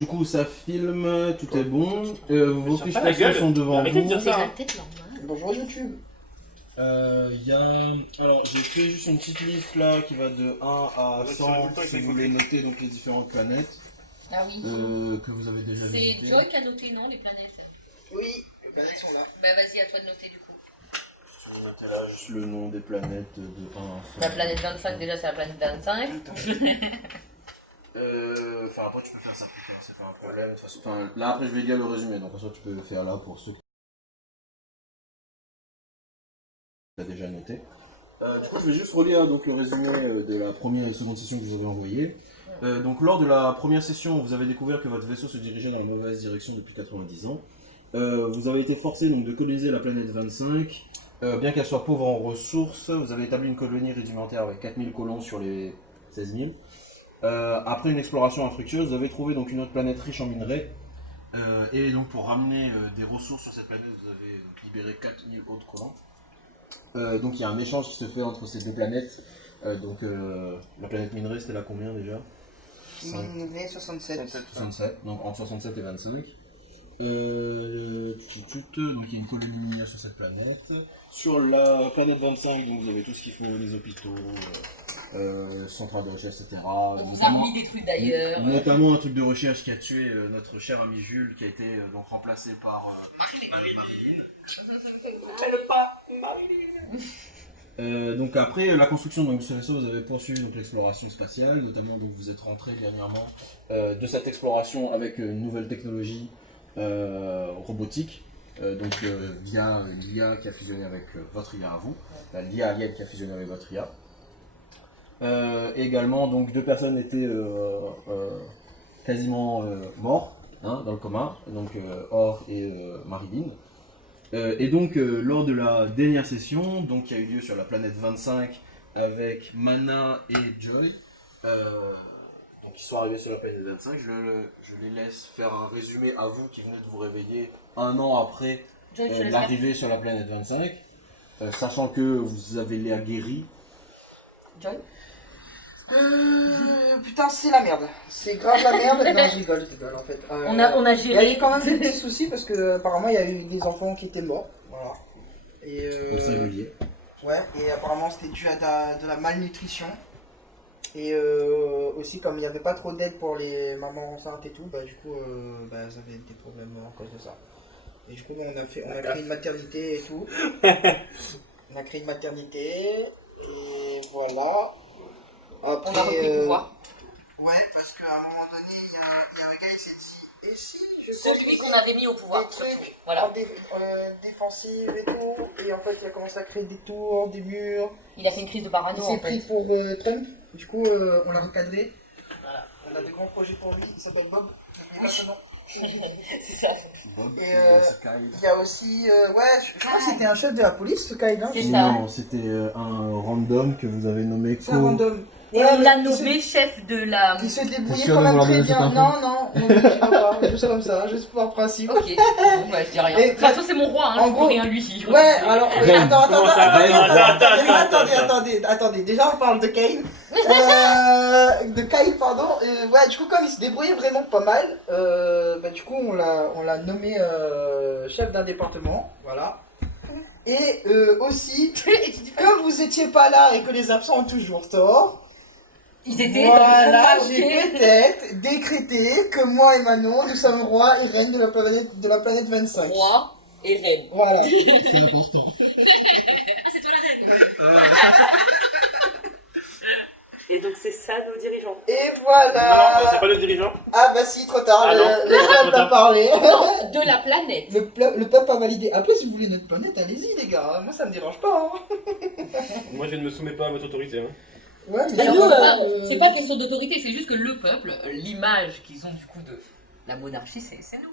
Du coup, ça filme, tout est bon. Vos fiches perso sont devant vous. C'est la tête normale. Bonjour YouTube. Alors, j'ai fait juste une petite liste là qui va de 1 à 100 si vous voulez noter donc les différentes planètes Ah oui. que vous avez déjà C'est visitées. Joy qui a noté, non, les planètes? Oui, les planètes sont là. Bah vas-y, à toi de noter du coup. Je vais noter là juste le nom des planètes de 1 à 100. La planète 25, déjà, c'est la planète 25. Enfin, après, tu peux faire ça plus tard, c'est pas un problème. De toute façon, enfin, là, après, je vais lire le résumé, donc en soit, tu peux le faire là pour ceux qui t'as déjà noté. Du coup, je vais juste relire donc, le résumé de la première et seconde session que je vous avais envoyée. Donc, lors de la première session, vous avez découvert que votre vaisseau se dirigeait dans la mauvaise direction depuis 90 ans. Vous avez été forcé donc, de coloniser la planète 25. Bien qu'elle soit pauvre en ressources, vous avez établi une colonie rudimentaire avec 4000 colons sur les 16 000. Après une exploration infructueuse, vous avez trouvé donc une autre planète riche en minerais. Et donc pour ramener des ressources sur cette planète, vous avez donc, libéré 4000 autres colons. Donc il y a un échange qui se fait entre ces deux planètes. La planète minerais, c'était là combien déjà? Minerai 67. 67, donc entre 67 et 25. Donc il y a une colonie minière sur cette planète. Sur la planète 25, donc vous avez tout ce qu'il faut, les hôpitaux, centrale de recherche, etc. On vous a remis des trucs d'ailleurs. Notamment un truc de recherche qui a tué notre cher ami Jules, qui a été donc remplacé par Marilyn. Donc après la construction donc, de ce vaisseau, vous avez poursuivi donc, l'exploration spatiale, notamment donc, vous êtes rentré dernièrement de cette exploration avec une nouvelle technologie robotique, via l'IA qui a fusionné avec votre IA à vous, l'IA alien qui a fusionné avec votre IA. Également, donc deux personnes étaient quasiment morts dans le coma, donc Or et Marilyn. Et donc, lors de la dernière session, donc, qui a eu lieu sur la planète 25 avec Mana et Joy, donc ils sont arrivés sur la planète 25, je les laisse faire un résumé à vous qui venez de vous réveiller un an après l'arrivée sur la planète 25, sachant que vous avez l'air guéri. Joy? Putain, c'est la merde. C'est grave la merde. Non, je rigole en fait. On a Il y a géré. eu quand même des petits soucis parce que apparemment il y a eu des enfants qui étaient morts. Voilà. Et Au singulier. ouais, et apparemment c'était dû à de la malnutrition. Et aussi comme il n'y avait pas trop d'aide pour les mamans enceintes et tout, bah du coup ça avait des problèmes à cause de ça. Et du coup on a créé une maternité et tout. On a créé une maternité et voilà. Après, On a repris le pouvoir. Ouais, parce qu'à un moment donné, il y a un gars qui s'est dit, et si je Celui qu'on avait mis au pouvoir. des trucs Voilà. en défensive et tout, et en fait il a commencé à créer des tours, des murs. Il a fait une crise de parano Il en s'est pris fait. pour Trump, du coup on l'a recadré. Voilà. On a des grands projets pour lui, il s'appelle Bob. Il est là, C'est ça. et il y a aussi, je crois que c'était un chef de la police ce Kyle, hein. C'est ça. Non, c'était un random que vous avez nommé C'est un random. Et Ouais, on l'a mais nommé chef de la. il se débrouillait sûr quand de même vouloir très donner cette bien. info? Non, on ne dira pas, juste comme ça, juste par principe. Ok. Bon, bah, je dis rien. Et- De toute façon, c'est mon roi, hein. En Je peux gros- rien lui dire. Ouais, alors, Ren. attendez, déjà on parle de Kane. De Kyle, pardon. Ouais, du coup, comme il se débrouillait vraiment pas mal, du coup, on l'a nommé chef d'un département, voilà. Et aussi, comme vous étiez pas là et que les absents ont toujours tort, Ils étaient voilà, dans le j'ai ok. peut-être décrété que moi et Manon, nous sommes rois et reines de la planète 25. Roi et reine. Voilà. C'est important. Ah, c'est toi la reine. Et donc c'est ça nos dirigeants. Et Non, voilà. c'est pas le dirigeant. Ah bah si, trop tard, Ah non. le peuple a parlé. Non, de la planète. Le peuple a validé. Après, si vous voulez notre planète, allez-y les gars, moi ça me dérange pas. Hein. Moi je ne me soumets pas à votre autorité. Hein. Ouais, mais Alors, nous, c'est pas question d'autorité, c'est juste que le peuple, l'image qu'ils ont du coup de la monarchie, c'est nous.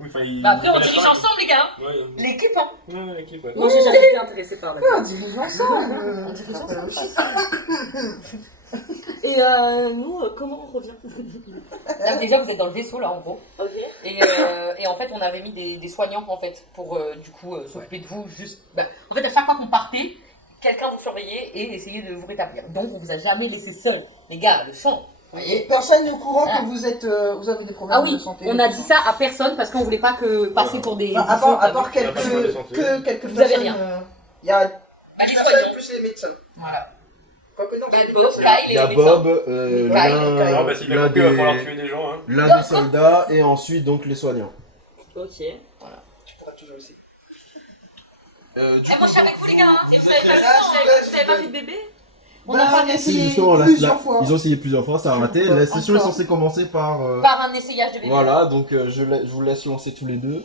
Oui, enfin, il... Bah après, on dirige ensemble, les gars. Ouais, l'équipe, hein. ouais, équipe, ouais. Moi j'ai jamais été intéressée par la Ouais, on dirige ensemble. On dirige Ça s'appelle aussi. Et nous, comment on revient? Là, déjà, vous êtes dans le vaisseau, là, en gros. Ok. Et en fait, on avait mis des soignants, en fait, pour, du coup, s'occuper de vous. Juste, en fait, à chaque fois qu'on partait, quelqu'un vous surveillait et essayait de vous rétablir. Donc, on vous a jamais laissé seul. Les gars, le champ, Et personne n'est au courant que vous êtes, vous avez des problèmes Ah oui, de santé. on a dit ça à personne parce qu'on voulait pas que passer pour des. Enfin, à part Pas de problème de santé. quelques Vous avez personnes. rien. Il y a Bah, les personnes soignants. plus les médecins. Voilà. Quoique non, Bah, c'est Bob, les Kyle Il et y a les médecins. Bob, Kyle, Non, bah s'il a compris, il va falloir des, tuer des gens, hein. l'un des soldats et ensuite donc les soignants. Ok. Tu pourras toujours aussi. Eh, moi je suis avec vous les gars, hein. Et vous avez pas vu de bébé? On a pas C'est essayé justement plusieurs fois. ils ont essayé plusieurs fois, ça a raté. Encore. La session est censée commencer par. Par un essayage de bébé. Voilà, donc je vous laisse lancer tous les deux.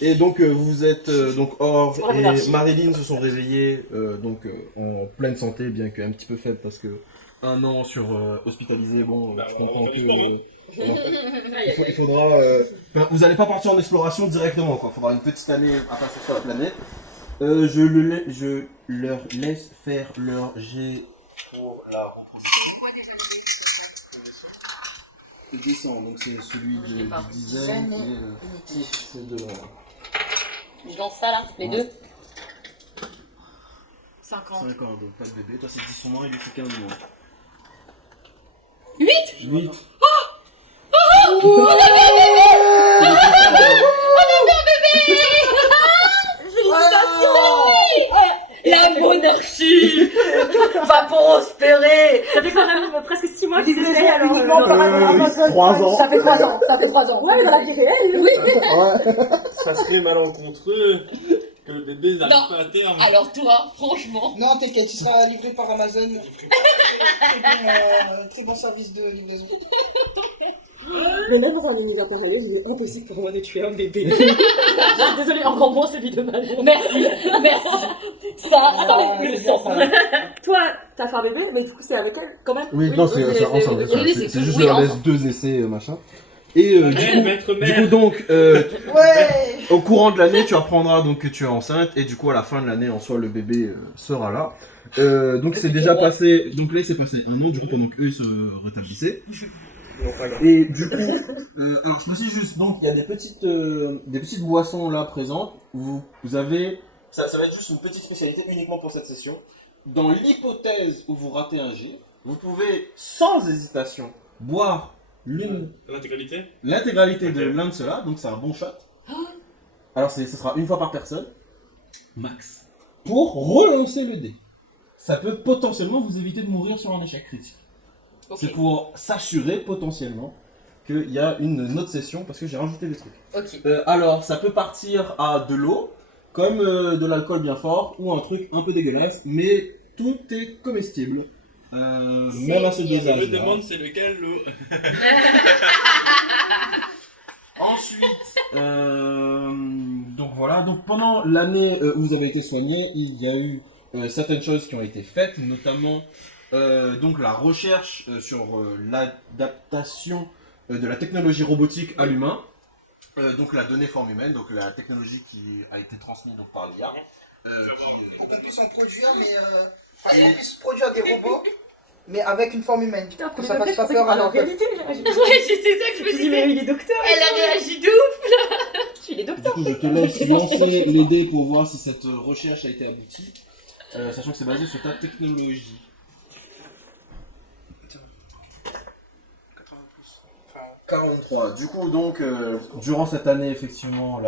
Et donc vous êtes donc Or C'est pour la et monarchie. Marilyn se sont réveillés en pleine santé, bien qu'un petit peu faible parce que un an sur hospitalisé, bon, Bah, je on comprends va que disparaître. il faudra. Enfin, vous allez pas partir en exploration directement, quoi. Il faudra une petite année à passer sur la planète. Je leur laisse faire leur jet pour la reproduction. Le descend, donc c'est celui Je sais de pas. dizaine et c'est de. Je lance ça là, les deux. 50. 50, donc pas de bébé. Toi, c'est 10 sur moins, il lui fait 15 moins. 8 8. La monarchie va prospérer. Ça fait quand même presque 6 mois qu'ils essayent alors. uniquement par Amazon. 3 ans. Ça fait 3 ans, ça fait 3 ans. Ouais, voilà, j'ai réel. Oui. Ça serait malencontreux que le bébé n'arrive Non. pas à terme. Alors toi, franchement. Non, t'inquiète, il sera livré par Amazon. Très bon service de livraison. Mais même dans un univers parallèle, il est impossible pour moi de tuer un bébé. Je suis désolée, encore moins celui de Manon. Merci, merci. Ça enlève le sang. Toi, t'as fait un bébé, mais du coup, c'est avec elle quand même. Oui, non, c'est ensemble. oui, C'est c'est juste, oui, je leur laisse ensemble. 2 essais, machin. Et Elle va être du mère. coup, donc, Ouais. au courant de l'année, tu apprendras donc que tu es enceinte et du coup à la fin de l'année en soi le bébé sera là. Donc c'est déjà passé, donc là il s'est passé un an du coup pendant qu'eux ils se rétablissaient. Non, pas grave. Et du coup, alors je précise juste, donc il y a des petites boissons là présentes. Vous avez, ça va être juste une petite spécialité uniquement pour cette session. Dans l'hypothèse où vous ratez un jet, vous pouvez sans hésitation boire l'intégralité de Ok. l'un de ceux-là, donc c'est un bon shot. Alors ce sera une fois par personne, max, pour relancer le dé. Ça peut potentiellement vous éviter de mourir sur un échec critique. Ok. C'est pour s'assurer potentiellement qu'il y a une autre session parce que j'ai rajouté des trucs. Ok. Alors ça peut partir à de l'eau, comme de l'alcool bien fort, ou un truc un peu dégueulasse, mais tout est comestible. Même à ce dosage. Je me demande c'est lequel l'eau. Ensuite, donc voilà, donc pendant l'année où vous avez été soigné, il y a eu certaines choses qui ont été faites, notamment donc la recherche sur l'adaptation de la technologie robotique à l'humain, donc la donnée forme humaine, donc la technologie qui a été transmise donc, par l'IA. Pour qu'on puisse en produire, mais qu'on puisse produire des robots, mais avec une forme humaine. Putain, Que ça fasse pas peur à en l'enfant. réalité, Ouais, c'est ça que je me je dis, mais disais. il est docteur. Elle a réagi de ouf. Je suis les Du docteurs. coup, je te laisse lancer les dés pour voir si cette recherche a été aboutie, sachant que c'est basé sur ta technologie. 43. Du coup, donc, durant cette année, effectivement,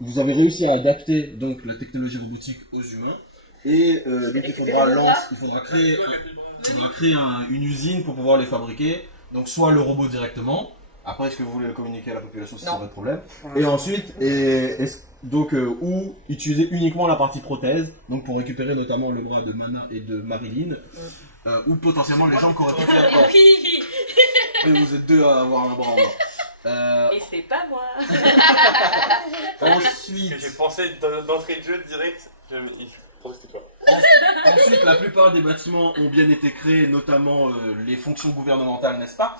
vous avez réussi à adapter donc la technologie robotique aux humains. Et donc, il faudra créer une usine pour pouvoir les fabriquer. Donc, soit le robot directement. Après, est-ce que vous voulez le communiquer à la population, c'est Non. votre problème. Et ensuite, ou utiliser uniquement la partie prothèse, donc pour récupérer notamment le bras de Mana et de Marilyn, ou potentiellement les jambes qui auraient pu faire. Oui. Et vous êtes deux à avoir un bras en bas. Et c'est pas moi. Ensuite, Parce que j'ai pensé d'entrée de jeu direct. Je protestais pas. ensuite, la plupart des bâtiments ont bien été créés, notamment les fonctions gouvernementales, n'est-ce pas?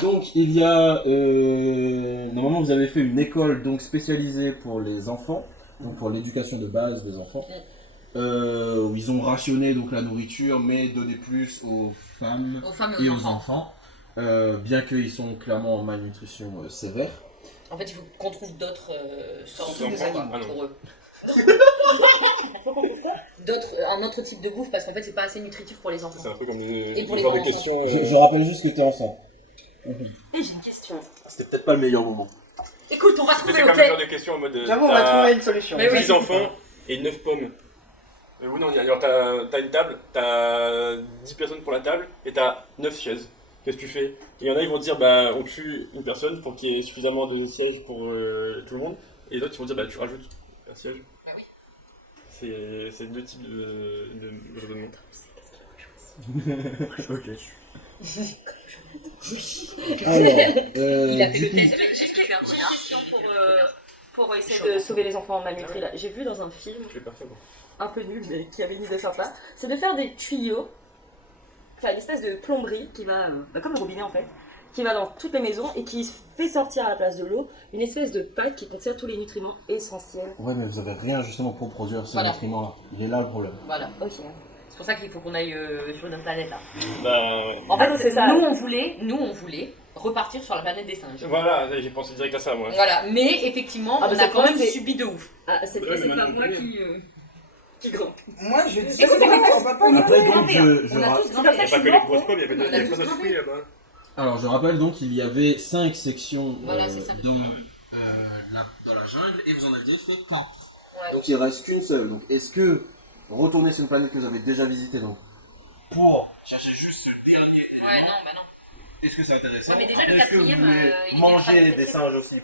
Donc il y a normalement vous avez fait une école donc spécialisée pour les enfants, donc pour l'éducation de base des enfants, où ils ont rationné donc la nourriture mais donné plus aux femmes Aux femmes et et aux aux enfants. enfants, bien qu'ils sont clairement en malnutrition sévère. En fait, il faut qu'on trouve d'autres sortes Enfants, de animaux ah non. pour eux. Un autre type de bouffe parce qu'en fait c'est pas assez nutritif pour les enfants. C'est un peu comme Et pour une les genre de enfants. question. Je rappelle juste que t'es enceinte. Et j'ai une question. C'était peut-être pas le meilleur moment. Écoute, on va C'est trouver, comme ok. le genre de question en mode. J'avoue, on va trouver une solution. Mais oui. 10 enfants et 9 pommes. Oui, non, alors t'as une table, t'as 10 personnes pour la table et t'as 9 chaises. Qu'est-ce que tu fais? Et il y en a, ils vont dire, bah, on tue une personne pour qu'il y ait suffisamment de sièges pour tout le monde. Et d'autres, ils vont dire, bah, tu rajoutes un siège. Bah oui. C'est deux types de raisonnement. Ok. Alors, Il a fait du le coup, test. J'ai une question pour essayer de sauver les enfants malnutris là. J'ai vu dans un film, Je l'ai pas fait, moi. un peu nul, mais qui avait une idée sympa, c'est de faire des tuyaux, enfin une espèce de plomberie qui va, comme un robinet en fait, qui va dans toutes les maisons et qui fait sortir à la place de l'eau une espèce de pâte qui contient tous les nutriments essentiels. ouais, mais vous avez rien justement pour produire ce Voilà. nutriment-là. Il est là le problème. Voilà. Ok. C'est pour ça qu'il faut qu'on aille sur notre planète là. Bah, En fait, c'est ça. Nous on voulait repartir sur la planète des singes. voilà, j'ai pensé direct à ça, moi. Voilà, mais effectivement, Ah, bah, on a cette quand fois, même c'est- subi de ouf. Ah, cette Ouais, fois, mais c'est pas maintenant, moi on qui grimpe. Moi, je dis Écoute, écoute, on va pas Après, le donc, On a tous Il n'y a pas que les grosses pommes, il y avait On a plein tous de grimpé. fruits là-bas. Alors, je rappelle donc, il y avait 5 sections Voilà, c'est ça. dans la jungle et vous en aviez fait 4. Ouais. Donc, il ne reste qu'une seule. Donc, est-ce que retourner sur une planète que vous avez déjà visitée, donc, pour chercher juste ce dernier Ouais, non, bah non. est-ce que c'est intéressant? Ouais, mais déjà, le Est-ce que vous quatrième, voulez il était manger pas des très singes aussi?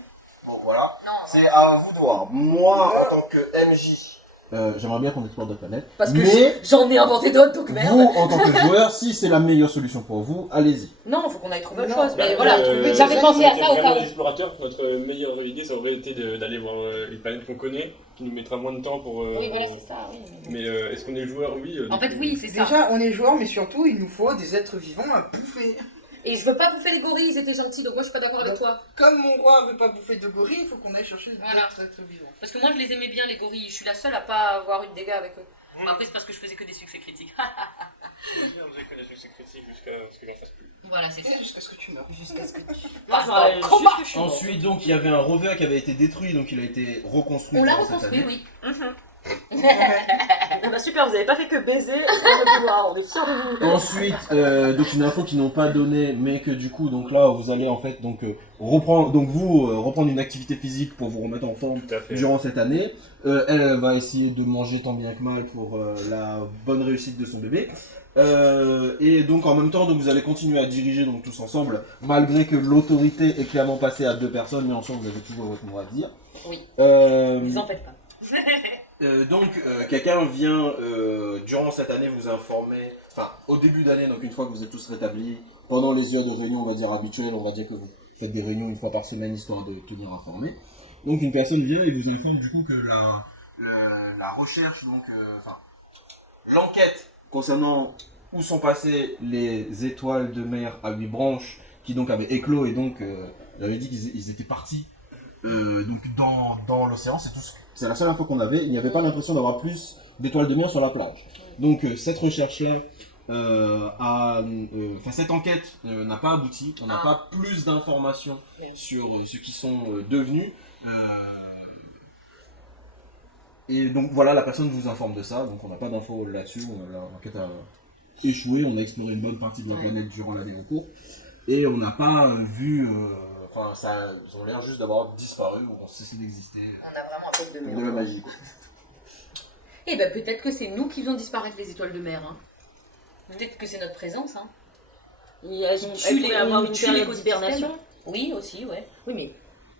Bon, voilà. Non, C'est à vous de voir. Moi, en tant que MJ, j'aimerais bien qu'on explore d'autres planètes. Parce que mais j'en ai inventé d'autres, donc merde. vous, en tant que joueur, si c'est la meilleure solution pour vous, allez-y. Non, faut qu'on aille trouver autre Non, chose. Mais bah, voilà, j'avais pensé à ça au cas où. Explorateur, notre meilleure idée, ça aurait été d'aller voir une planète qu'on connaît, qui nous mettra moins de temps pour. Oui, voilà, c'est ça, oui. Mais est-ce qu'on est joueur? Oui. En fait, oui, c'est ça. Déjà, on est joueurs, mais surtout, il nous faut des êtres vivants à bouffer. Et je veux pas bouffer les gorilles, ils étaient gentils, donc moi je suis pas d'accord avec toi. Comme mon roi veut pas bouffer de gorilles, il faut qu'on aille chercher des Voilà. êtres vivants. Parce que moi je les aimais bien, les gorilles. Je suis la seule à pas avoir eu de dégâts avec eux. Bon, après, c'est parce que je faisais que des succès critiques. On faisait que des succès critiques jusqu'à ce que j'en fasse plus. Voilà, c'est ça. Jusqu'à ce que tu meurs. Jusqu'à ce que tu Moi, passes je dans rappelle le juste combat. que je suis mort. Ensuite, donc, il y avait un rover qui avait été détruit, donc il a été reconstruit. On l'a durant cette reconstruit, année. oui. Ah bah super, vous avez pas fait que baiser, on est fiers de vous. Ensuite, donc une info qu'ils n'ont pas donnée, mais que du coup, donc là, vous allez en fait donc reprendre, donc vous reprendre une activité physique pour vous remettre en forme Tout à fait. durant cette année. Elle va essayer de manger tant bien que mal pour la bonne réussite de son bébé. Et donc en même temps, donc vous allez continuer à diriger donc tous ensemble, malgré que l'autorité est clairement passée à 2 personnes, mais ensemble vous avez toujours votre mot à dire. Oui. Vous en faites pas. Donc, quelqu'un vient durant cette année vous informer, enfin au début d'année, donc une fois que vous êtes tous rétablis, pendant les heures de réunion, on va dire habituelles, on va dire que vous faites des réunions une fois par semaine histoire de tenir informé. Donc une personne vient et vous informe du coup que la recherche, donc, enfin l'enquête concernant où sont passées les étoiles de mer à 8 branches, qui donc avaient éclos et donc j'avais dit qu'ils étaient partis donc dans l'océan, c'est la seule info qu'on avait. Il n'y avait pas l'impression d'avoir plus d'étoiles de mer sur la plage. Donc cette recherche-là, cette enquête n'a pas abouti. On n'a pas plus d'informations sur ce qui sont devenus. Et donc voilà, la personne vous informe de ça. Donc on n'a pas d'infos là-dessus. L'enquête a échoué. On a exploré une bonne partie de la planète durant l'année en cours. Et on n'a pas vu... ils ont l'air juste d'avoir disparu ou ont cessé d'exister. On a vraiment un peu de De la magie. Et ben peut-être que c'est nous qui faisons disparaître les étoiles de mer. Hein. Peut-être que c'est notre présence. Hein. Elles tue pourraient avoir une tue période l'écosystème. d'hibernation. Oui, aussi, ouais. Oui, mais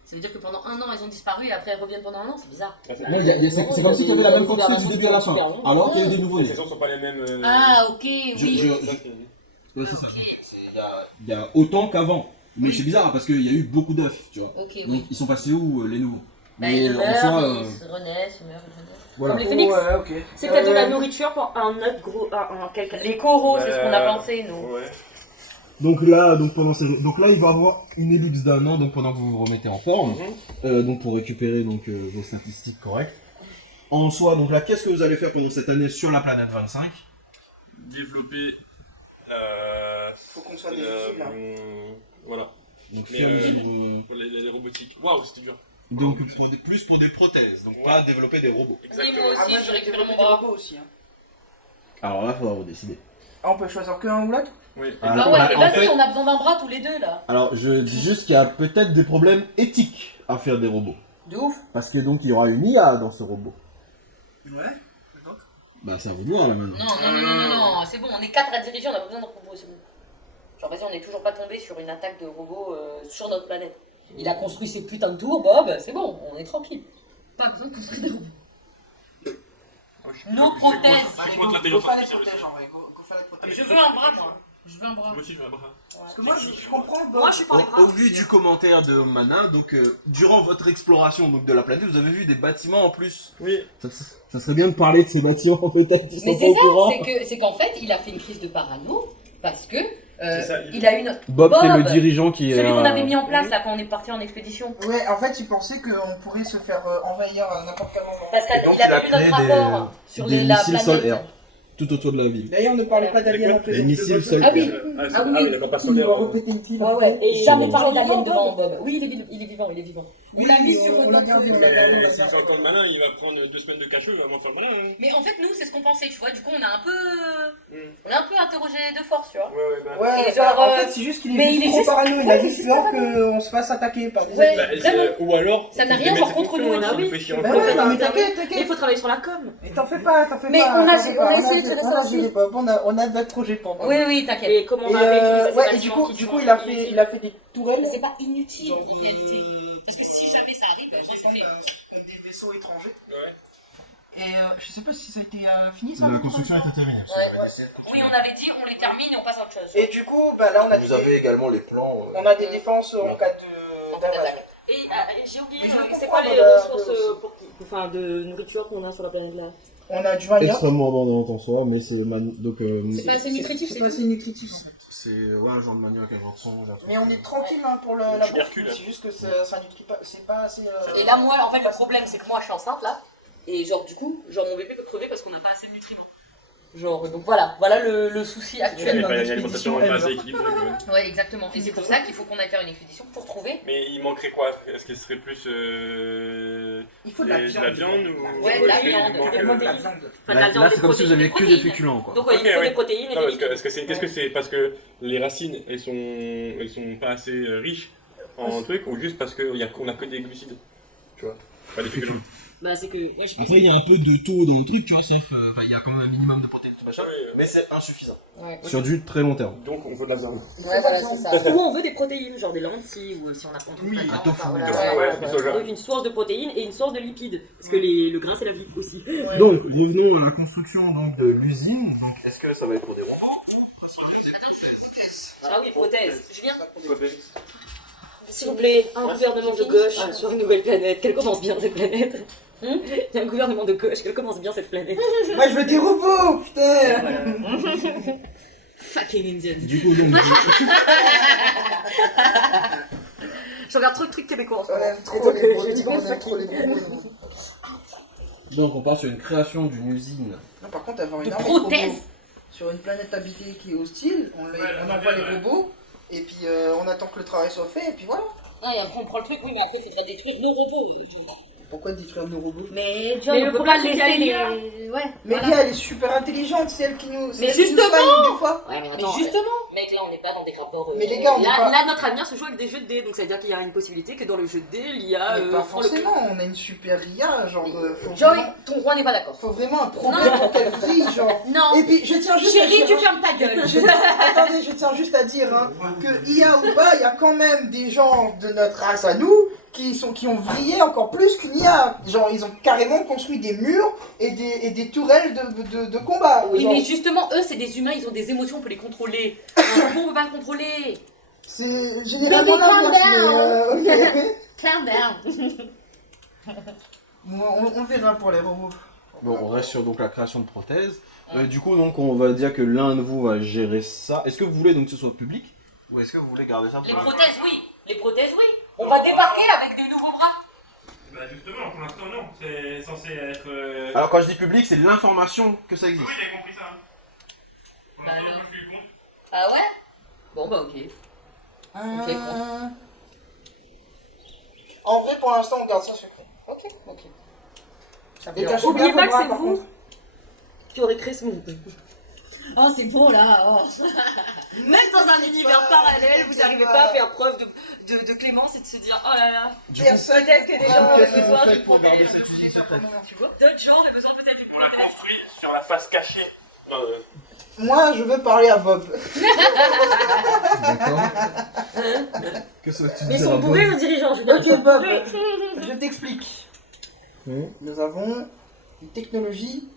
ça veut dire que pendant un an, elles ont disparu et après elles reviennent pendant un an, c'est bizarre. C'est comme si il y avait la même quantité du début à la fin. Alors qu'il y a eu des nouveaux Les nés. saisons sont pas les mêmes. Ah, ok, oui. Je- C'est ça qui est dit. Ouais, c'est ça. Il y a autant qu'avant. Mais c'est bizarre parce qu'il y a eu beaucoup d'œufs, tu vois. Ok, Donc oui. ils sont passés où les nouveaux? Bah, Mais ils en meurent, soi, ils renaissent, ils meurent, ils renaissent. voilà. Comme les phénix. Ouais, ok. C'est peut-être de la nourriture pour un autre gros. Quelqu'un. Les coraux, c'est ce qu'on a pensé, nous. Ouais. Donc là, il va y avoir une ellipse d'1 an, donc pendant que vous vous remettez en forme, donc pour récupérer donc vos statistiques correctes. En soi, donc là, qu'est-ce que vous allez faire pendant cette année sur la planète 25? Développer. Faut qu'on soit des cibles. Voilà. Donc Mais, faire des- Les robotiques. Waouh, c'était dur. Donc plus pour des prothèses, donc pas développer des robots. Oui, moi aussi, moi je j'ai récupère récupéré mon bras. robots aussi. Hein. Alors là, il faudra vous décider. Ah, on peut choisir que un ou l'autre? Oui. Ah, Bah ouais, bah, mais en vas-y, fait- on a besoin d'un bras tous les deux là. Alors, je dis juste qu'il y a peut-être des problèmes éthiques à faire des robots. De ouf. Parce que donc, il y aura une IA dans ce robot. Ouais. D'accord. Bah, c'est à vous de voir, là, maintenant. Non, c'est bon, on est 4 à diriger, on a pas besoin de robots, c'est bon. Genre, vas-y, on n'est toujours pas tombé sur une attaque de robots sur notre planète. Il a construit ses putains de tours, Bob, c'est bon, on est tranquille. Pas besoin de construire des robots. Nos prothèses. Je Allez, contre go l'intelligence fallait artificielle protège en vrai. Go fallait protège. Je veux un bras, moi. Je veux un bras. Moi aussi, je veux un bras. Parce que moi je comprends. Moi, je suis pour les bras. Au vu du commentaire de Mana, donc durant votre exploration donc, de la planète, vous avez vu des bâtiments en plus. Oui. Ça serait bien de parler de ces bâtiments peut-être. Ils Mais sont c'est pas au courant. ça, c'est qu'en fait, il a fait une crise de parano parce que C'est ça, il a une. Bob, c'est Bob, le dirigeant qui est. Celui qu'on avait mis en place là quand on est parti en expédition. Ouais, en fait, il pensait qu'on pourrait se faire envahir à n'importe quel moment. Parce Et donc, qu'il avait il a vu notre créé rapport sur des la missiles planète. solaires tout autour de la ville. D'ailleurs, ne parlez pas d'aliens en Les présence. missiles Ah solaires. oui. Ah oui, d'accord, pas On solaire. va répéter une pile. Ouais, ouais. Et Et jamais on- parler on- d'alien on- devant Bob. Oui, il est vivant, il est vivant. On l'a mis sur on on l'a gardé, on l'a gardé, on l'a Si gardé. c'est encore le malin, il va prendre 2 semaines de cachot, il va m'en faire le malin. Hein. Mais en fait, nous, c'est ce qu'on pensait, tu vois. Du coup, on a un peu. Hmm. On a un peu interrogé de force, tu vois. Ouais, bah. Ouais, Et genre, en fait, c'est juste qu'il mais est il est juste trop juste- parano. Il a juste peur qu'on se fasse attaquer par des Ouais. aliens. Vraiment. Ou alors. Ça n'a tu rien démets genre tes contre fonctions, nous, hein, ah tu oui. nous fais chier Bah encore. ouais, non, mais Mais t'inquiète, il t'inquiète. faut travailler sur la com. Et t'en fais pas, t'en fais Mais pas. on a t'en fais pas. essayé de gérer ça aussi. géré Bob, on a d'autres projets pour Bob. Oui, oui, t'inquiète. Et comment on Et, va réutiliser ces ouais, et bâtiments qui du sont coup, il a inutiles. fait des tourelles. C'est pas inutile Genre, en réalité. Parce que si jamais ça arrive, moi c'est fait. Comme des vaisseaux étrangers. Ouais. Et je sais pas si ça a été fini ça. La construction est terminée. Oui, on avait dit, on les termine et on passe à autre chose. Et du coup, bah là, on a également les plans. on a des défenses en cas d'attaque. Et j'ai oublié, Mais je veux c'est quoi comprendre, les ressources aussi. de nourriture qu'on a sur la planète là? On a du manioc. Extrêmement abondant en soi, mais c'est donc C'est pas assez nutritif, c'est pas tout. assez nutritif. c'est ouais, un genre de manioc, un genre de songe, un truc. Mais on est tranquille hein, pour la bouffe. Hercule, C'est juste que ça nutrit pas. C'est pas assez. Et là, moi, en fait, le problème, c'est que moi, je suis enceinte là. Et genre, du coup, genre, mon bébé peut crever parce qu'on n'a pas assez de nutriments. Genre, donc voilà le souci Il y a actuel. dans une l'expédition, alimentation pas elle, assez genre. équilibrée. quand même. Ouais, exactement. Et c'est pour ça qu'il faut qu'on aille faire une expédition pour trouver. Mais il manquerait quoi? Est-ce qu'il serait plus. Il faut de la viande ou. Ouais, de la est-ce qu'il viande. manque, Carrément de la euh, viande. Enfin, de la viande, Là, des c'est comme si vous protéines, aviez des que des protéines. féculents, quoi. Donc ouais, il Ok, faut ouais. des protéines et Non, des parce que, lipides. qu'est-ce que c'est parce que les racines elles sont pas assez riches en trucs ou juste parce qu'on a que des glucides, tu vois, pas des féculents. Bah c'est que... Ouais, je pense Après, il y a un peu de tout dans le truc, tu vois, sauf. Enfin, il y a quand même un minimum de protéines, tout machin. Ouais, Mais c'est insuffisant. Ouais, Sur du très long terme. donc on veut de la viande. voilà, c'est ça. Ou on veut des protéines, genre des lentilles, ou si on a on trouve Oui, pas de un viande, tofu, enfin, ouais, voilà. ouais, du soja. Donc une source de protéines et une source de lipides. Parce que le grain c'est la vie aussi. Donc, revenons à la construction donc, de l'usine. Est-ce que ça va être pour des robots? Ah oui, prothèse. Julien, s'il vous plaît, un gouvernement de gauche sur une nouvelle planète. Qu'elle commence bien cette planète. Il y a un gouvernement de gauche, qu'elle commence bien cette planète. Moi je veux des robots, putain. Fucking Indian. Du coup, donc. Je regarde trop de trucs québécois en ce On moment. aime trop les Je robots. dis On même aime fucking. trop les robots. Donc, on part sur une création d'une usine. Non, par contre, avoir une De armée de prothèses. robots sur une planète habitée qui est hostile, on envoie ouais. les robots et puis on attend que le travail soit fait et puis voilà. Ah, et après, on prend le truc, oui, mais après, il faudrait détruire nos robots. Pourquoi détruire nos robots? Mais Mais le problème, c'est qu'il y a l'IA. Ouais, Mais voilà. l'IA elle est super intelligente, c'est elle qui nous. c'est Mais elle qui nous justement. soigne des fois. Ouais, mais Mais attends. justement, mec, là, on n'est pas dans des rapports. Mais les gars, on est Là, pas. là, notre avenir se joue avec des jeux de dés, donc ça veut dire qu'il y a une possibilité que dans le jeu de dés, l'IA Mais pas prend le forcément, on a une super IA, genre. Joey, ton roi n'est pas d'accord. Faut vraiment un problème pour qu'elle brille, genre. Non. Et puis je tiens juste à Chérie, dire, tu hein, fermes ta gueule. attendez, je tiens juste à dire hein, que IA ou pas, il y a quand même des gens de notre race à nous qui ont vrillé encore plus qu'une IA. Genre ils ont carrément construit des murs et des tourelles de combat. Oui, Genre, mais justement, eux, c'est des humains, ils ont des émotions, on peut les contrôler. Un robot, on peut pas le contrôler. c'est généralement Baby, l'inverse, mais ok. Calm down. Bon, on verra pour les robots. Bon, on reste sur donc, la création de prothèses. Du coup, donc, on va dire que l'un de vous va gérer ça. Est-ce que vous voulez donc que ce soit public? Ou est-ce que vous voulez garder ça pour Les prothèses, oui. Les prothèses, oui. On va débarquer avec des nouveaux bras. Bah justement, pour l'instant non, c'est censé être. Alors, quand je dis public, c'est l'information que ça existe. Oui, j'avais compris ça. Pour Bah l'instant, alors. moi, je suis contre. Ah ouais. Bon, bah ok. Ok, En vrai, pour l'instant, on garde ça secret. Ok. Ça Et fait t'as Oubliez Super pas que Cobra, c'est par vous contre. qui aurez créé ce monde. Oh, c'est bon là. Oh. Même dans un univers parallèle, vous n'arrivez pas à faire preuve de clémence et de se dire oh là là. Du coup, Peut-être que des gens qu'est-ce que qui vous voient faites pour garder cette usine secrète? d'autres gens ont besoin peut-être On l'a construit sur la face cachée. Moi, je veux parler à Bob. D'accord. Qu'est-ce que tu Mais dis ils à sont Bob? bourrés nos dirigeants, je veux dire. Ok, ils sont Bob, bourrés. je t'explique. Hum. Nous avons une technologie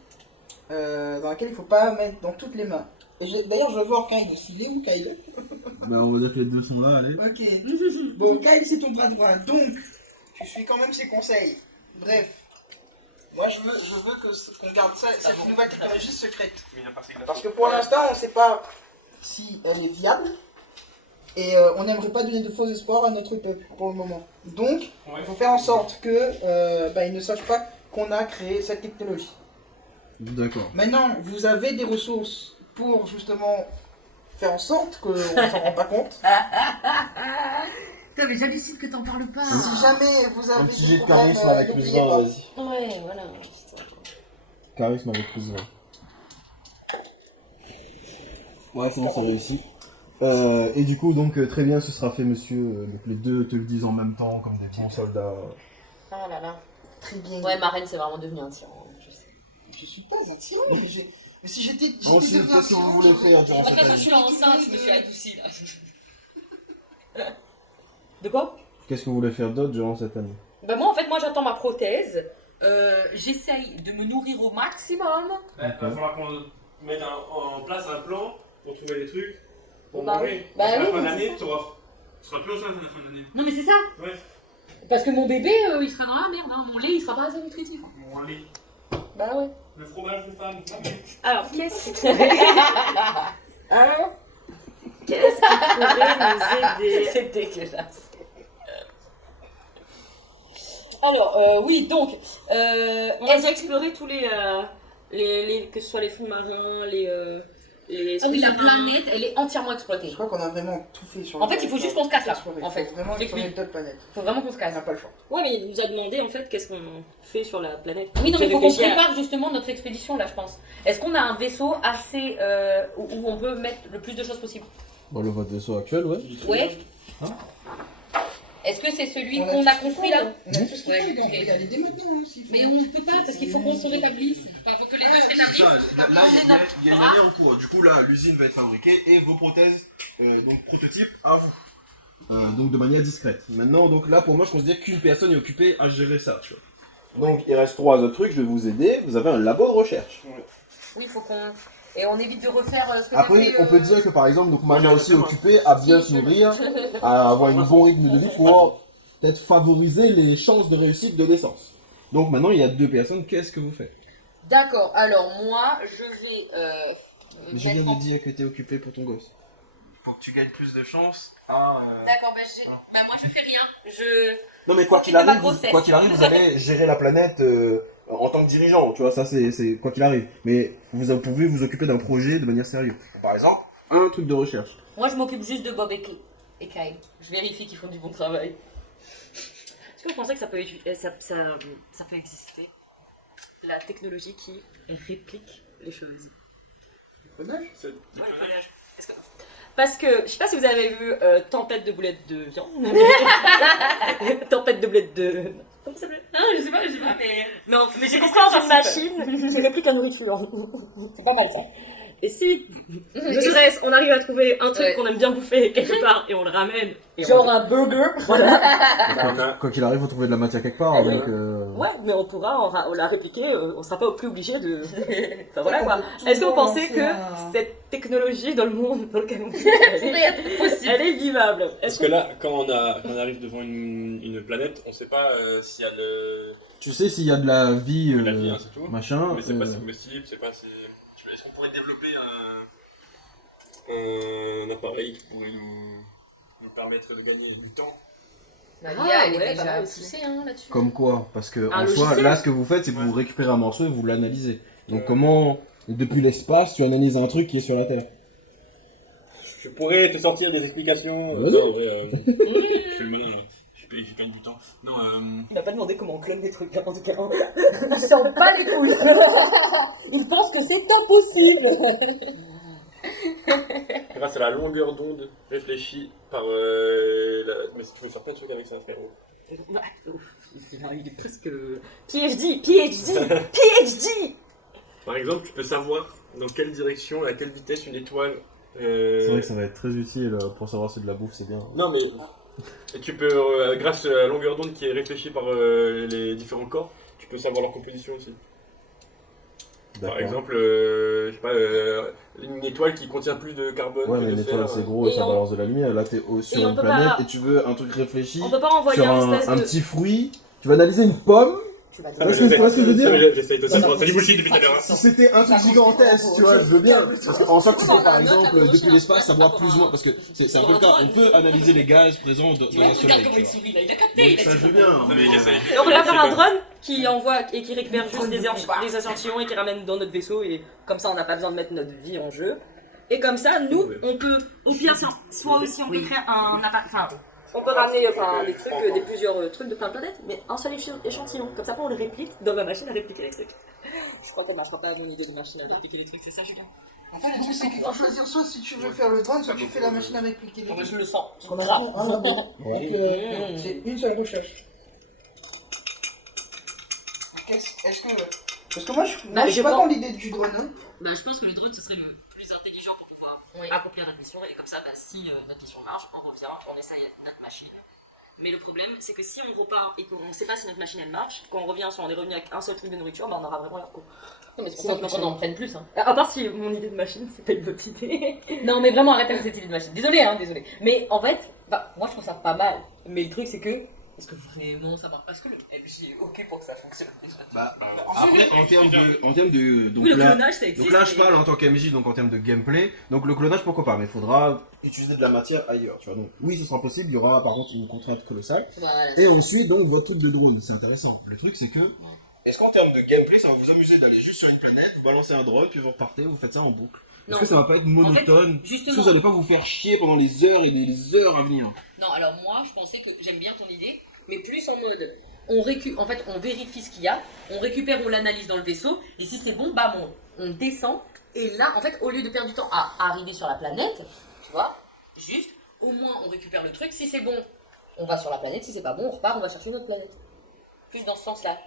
dans laquelle il ne faut pas mettre dans toutes les mains. D'ailleurs, je veux voir Kyle. Il est où, Kyle? Bah, on va dire que les deux sont là, allez. Ok. Bon, Kyle, c'est ton bras droit. Donc, tu suis quand même ses conseils. Bref. Moi, je veux qu'on garde ça, cette nouvelle technologie secrète. Parce que pour l'instant, on ne sait pas si elle est viable. Et on n'aimerait pas donner de faux espoirs à notre peuple pour le moment. Donc, il faut faire en sorte que ils ne sachent pas qu'on a créé cette technologie. D'accord. Maintenant, vous avez des ressources pour justement faire en sorte qu'on ne s'en rend pas compte. Putain, mais j'hallucine que t'en parles pas. Si jamais vous avez Un petit des jet de problèmes, charisme avec plus n'oubliez 20, pas. vas-y. Ouais, voilà. Charisme avec plus 20. Ouais, sinon ça réussit. Et du coup, donc, très bien, ce sera fait, monsieur. Donc, les deux te le disent en même temps, comme des bons soldats. Ah là là. Très bien. Ouais, ma reine, c'est vraiment devenu un tyran, je sais. Je suis pas un tyran, mais si j'étais. Ensuite, devenu un qu'est-ce que vous tyran, voulez faire durant Moi, cette de toute façon, je année? suis enceinte, je me suis adoucie là. De quoi? Qu'est-ce que vous voulez faire d'autre durant cette année? Bah moi en fait moi j'attends ma prothèse. J'essaye de me nourrir au maximum. Il va falloir qu'on mette en place un plan pour trouver des trucs pour Bah manger. oui. Bah Parce qu'à la oui, fin c'est d'année, ça. tu seras plus enceinte à la fin d'année. Non, mais c'est ça. Ouais. Parce que mon bébé, il sera dans la merde. Hein. Mon lait, il sera pas assez nutritif. Mon lait. Bah ouais. Le fromage de femme. Alors qu'est-ce qui hein? Qu'est-ce qui pourrait nous aider? C'est dégueulasse. Alors, oui, donc, On a déjà exploré tous les que ce soit les fonds marins, les Ah oui, la sous-marins. planète, elle est entièrement exploitée. Je crois qu'on a vraiment tout fait sur En fait, il faut juste qu'on se casse, là, explorer. en fait. Faut vraiment Je explorer t'explique. d'autres planètes. faut vraiment qu'on se On casse. n'a pas le choix. Ouais mais il nous a demandé en fait qu'est-ce qu'on fait sur la planète. Oui, non, mais il J'ai faut qu'on réfléchi à- prépare justement notre expédition, là, je pense. Est-ce qu'on a un vaisseau assez. Où on peut mettre le plus de choses possible? Bon, le votre vaisseau actuel, ouais. Ouais. Hein? Est-ce que c'est celui On qu'on tout a ce qu'il construit faut, là? On a tout ce qu'il Ouais, faut, les gars. On ok. peut y aller dès maintenant. Hein, s'il faut. Mais on ne peut pas parce qu'il faut qu'on se rétablisse. Enfin, faut que les deux se rétablissent. Là, il y a une année en cours. Du coup, là, l'usine va être fabriquée et vos prothèses, donc prototypes, à vous. Donc de manière discrète. Maintenant, donc là, pour moi, je considère qu'une personne est occupée à gérer ça, tu vois. Donc, il reste 3 autres trucs, je vais vous aider. Vous avez un labo de recherche. Oui, il faut qu'on. Et on évite de refaire ce que t'as Après, fait, on peut dire que par exemple, donc Maman est aussi occupée à bien se nourrir, à avoir un bon rythme de vie pour peut-être favoriser les chances de réussite de naissance. Donc maintenant, il y a 2 personnes, qu'est-ce que vous faites? D'accord, alors moi, je vais. Je viens de dire que tu es occupé pour ton gosse. Pour que tu gagnes plus de chances à... D'accord, moi je fais rien. Non mais quoi qu'il de ma arrive, grossesse. quoi qu'il arrive, vous allez gérer la planète en tant que dirigeant, tu vois, ça c'est quoi qu'il arrive. Mais vous pouvez vous occuper d'un projet de manière sérieuse. Par exemple, un truc de recherche. Moi je m'occupe juste de Bob et Kyle. Je vérifie qu'ils font du bon travail. Est-ce que vous pensez que ça peut exister la technologie qui réplique les choses? Codage. Ouais, le codage. Parce que, je sais pas si vous avez vu Tempête de boulettes de viande. Tempête de boulettes de... Comment ça s'appelle? Non, je sais pas, Mais j'ai compris en une machine qui réplique la nourriture. C'est pas mal ça. Et si, je stress, on arrive à trouver un truc Ouais. qu'on aime bien bouffer quelque part et on le ramène. Et Genre on... un burger. Quoi qu'il arrive, vous trouvez de la matière quelque part, donc... Ouais, mais on pourra on la répliquer, on sera pas plus obligé de... Enfin voilà quoi. Est-ce que vous pensez que cette technologie dans le monde dans lequel on vit, elle est vivable? Parce que là, quand on arrive devant une planète, on sait pas s'il y a Tu sais s'il y a de la vie, de la vie, hein, c'est tout. machin... Mais c'est pas si comestible, c'est pas si... Est-ce qu'on pourrait développer un appareil qui pourrait nous permettre de gagner du temps? La Ah, l'IA, elle ouais, est pas déjà mal aussi. poussée hein, là-dessus. Comme quoi? Parce que Un en soi, logiciel. là, ce que vous faites, c'est que vous récupérez un morceau et vous l'analysez. Donc comment, depuis l'espace, tu analyses un truc qui est sur la Terre? Je pourrais te sortir des explications. Vas-y. Non, en vrai, je fais le malin là. je gagne du temps. Non, Il m'a pas demandé comment on clone des trucs, en tout cas. Il s'en bat les couilles. Il pense que c'est impossible. grâce à la longueur d'onde réfléchie par Mais si tu peux faire plein de trucs avec ça, frérot. Il est presque... PhD. Par exemple, tu peux savoir dans quelle direction, à quelle vitesse une étoile... C'est vrai que ça va être très utile pour savoir si de la bouffe c'est bien. Non mais... Et tu peux, grâce à la longueur d'onde qui est réfléchie par les différents corps, tu peux savoir leur composition aussi. Par D'accord. exemple, je sais pas, une étoile qui contient plus de carbone Ouais, que mais de une fer. étoile c'est gros et Et ça on- balance de la lumière. Là t'es sur Et on une peut planète pas- et tu veux un truc réfléchi On peut pas envoyer sur un espèce un de... petit fruit. Tu vas analyser une pomme. Tu vas Ah, Ouais, c'est pas ce que je veux dire. J'essaye de savoir, c'est du bullshit depuis tout à l'heure. hein. Si c'était un truc gigantesque, tu vois, je veux bien. Parce qu'en soi, tu peux par exemple, depuis l'espace, savoir plus ou moins. Parce que c'est un peu le cas. On peut analyser les gaz présents dans un Regarde soleil. comment tu il vois. sourit là, il a capté, il a Ça, dit. je veux bien. Non, mais j'essaye. Et on va faire un drone qui envoie et qui récupère juste des échantillons et qui ramène dans notre vaisseau et comme ça on n'a pas besoin de mettre notre vie en jeu. Et comme ça, nous, on peut, au pire, soit aussi on peut créer un enfin, on peut ramener des trucs, plusieurs trucs de plein de planètes, mais un seul échantillon. Comme ça, après, on le réplique dans ma machine à répliquer les trucs. Je crois qu'elle marchera pas à mon idée de machine à répliquer les trucs, c'est ça, Julien? En fait, le truc, c'est qu'il faut choisir soit si tu veux faire le drone, soit tu fais la machine à répliquer les trucs. Je le sens. On a tout un là-dedans. Donc, c'est une seule recherche. Est-ce que. Parce que moi, je suis pas dans l'idée du drone. Hein. Bah, je pense que le drone ce serait le plus intelligent pour pouvoir accomplir notre mission et comme ça, bah, si notre mission marche, on revient, on essaye notre machine. Mais le problème, c'est que si on repart et qu'on sait pas si notre machine elle marche, quand on revient, si on est revenu avec un seul truc de nourriture, bah on aura vraiment l'air con. Non, mais c'est pour ça qu'on en prenne plus. Hein. À part si mon idée de machine, c'était une bonne idée. Non, mais vraiment, arrête avec cette idée de machine. Désolé, hein, désolé. Mais en fait, bah, moi je trouve ça pas mal. Mais le truc, c'est que. Est-ce que vraiment ça marche? Parce que le MJ est ok pour que ça fonctionne déjà. Bah, après, en termes de. Donc Oui, le là, clonage, ça existe. donc là, je mais- parle en tant qu'MJ, donc en termes de gameplay. Donc le clonage, pourquoi pas, mais il faudra utiliser de la matière ailleurs, tu vois. Donc oui, ce sera possible, il y aura par contre une contrainte colossale. Et ensuite, donc, votre truc de drone, c'est intéressant. Le truc, c'est que. Est-ce qu'en termes de gameplay, ça va vous amuser d'aller juste sur une planète, vous balancez un drone, puis vous repartez, vous faites ça en boucle? Non. Est-ce que ça va pas être monotone? Est-ce Justement. que vous allez pas vous faire chier pendant les heures et les heures à venir? Non, alors moi, je pensais que j'aime bien ton idée, mais plus en mode. En fait, on vérifie ce qu'il y a, on récupère, on l'analyse dans le vaisseau, et si c'est bon, bam, on descend. Et là, en fait, au lieu de perdre du temps à arriver sur la planète, tu vois, juste, au moins on récupère le truc. Si c'est bon, on va sur la planète. Si c'est pas bon, on repart, on va chercher une autre planète. Plus dans ce sens-là.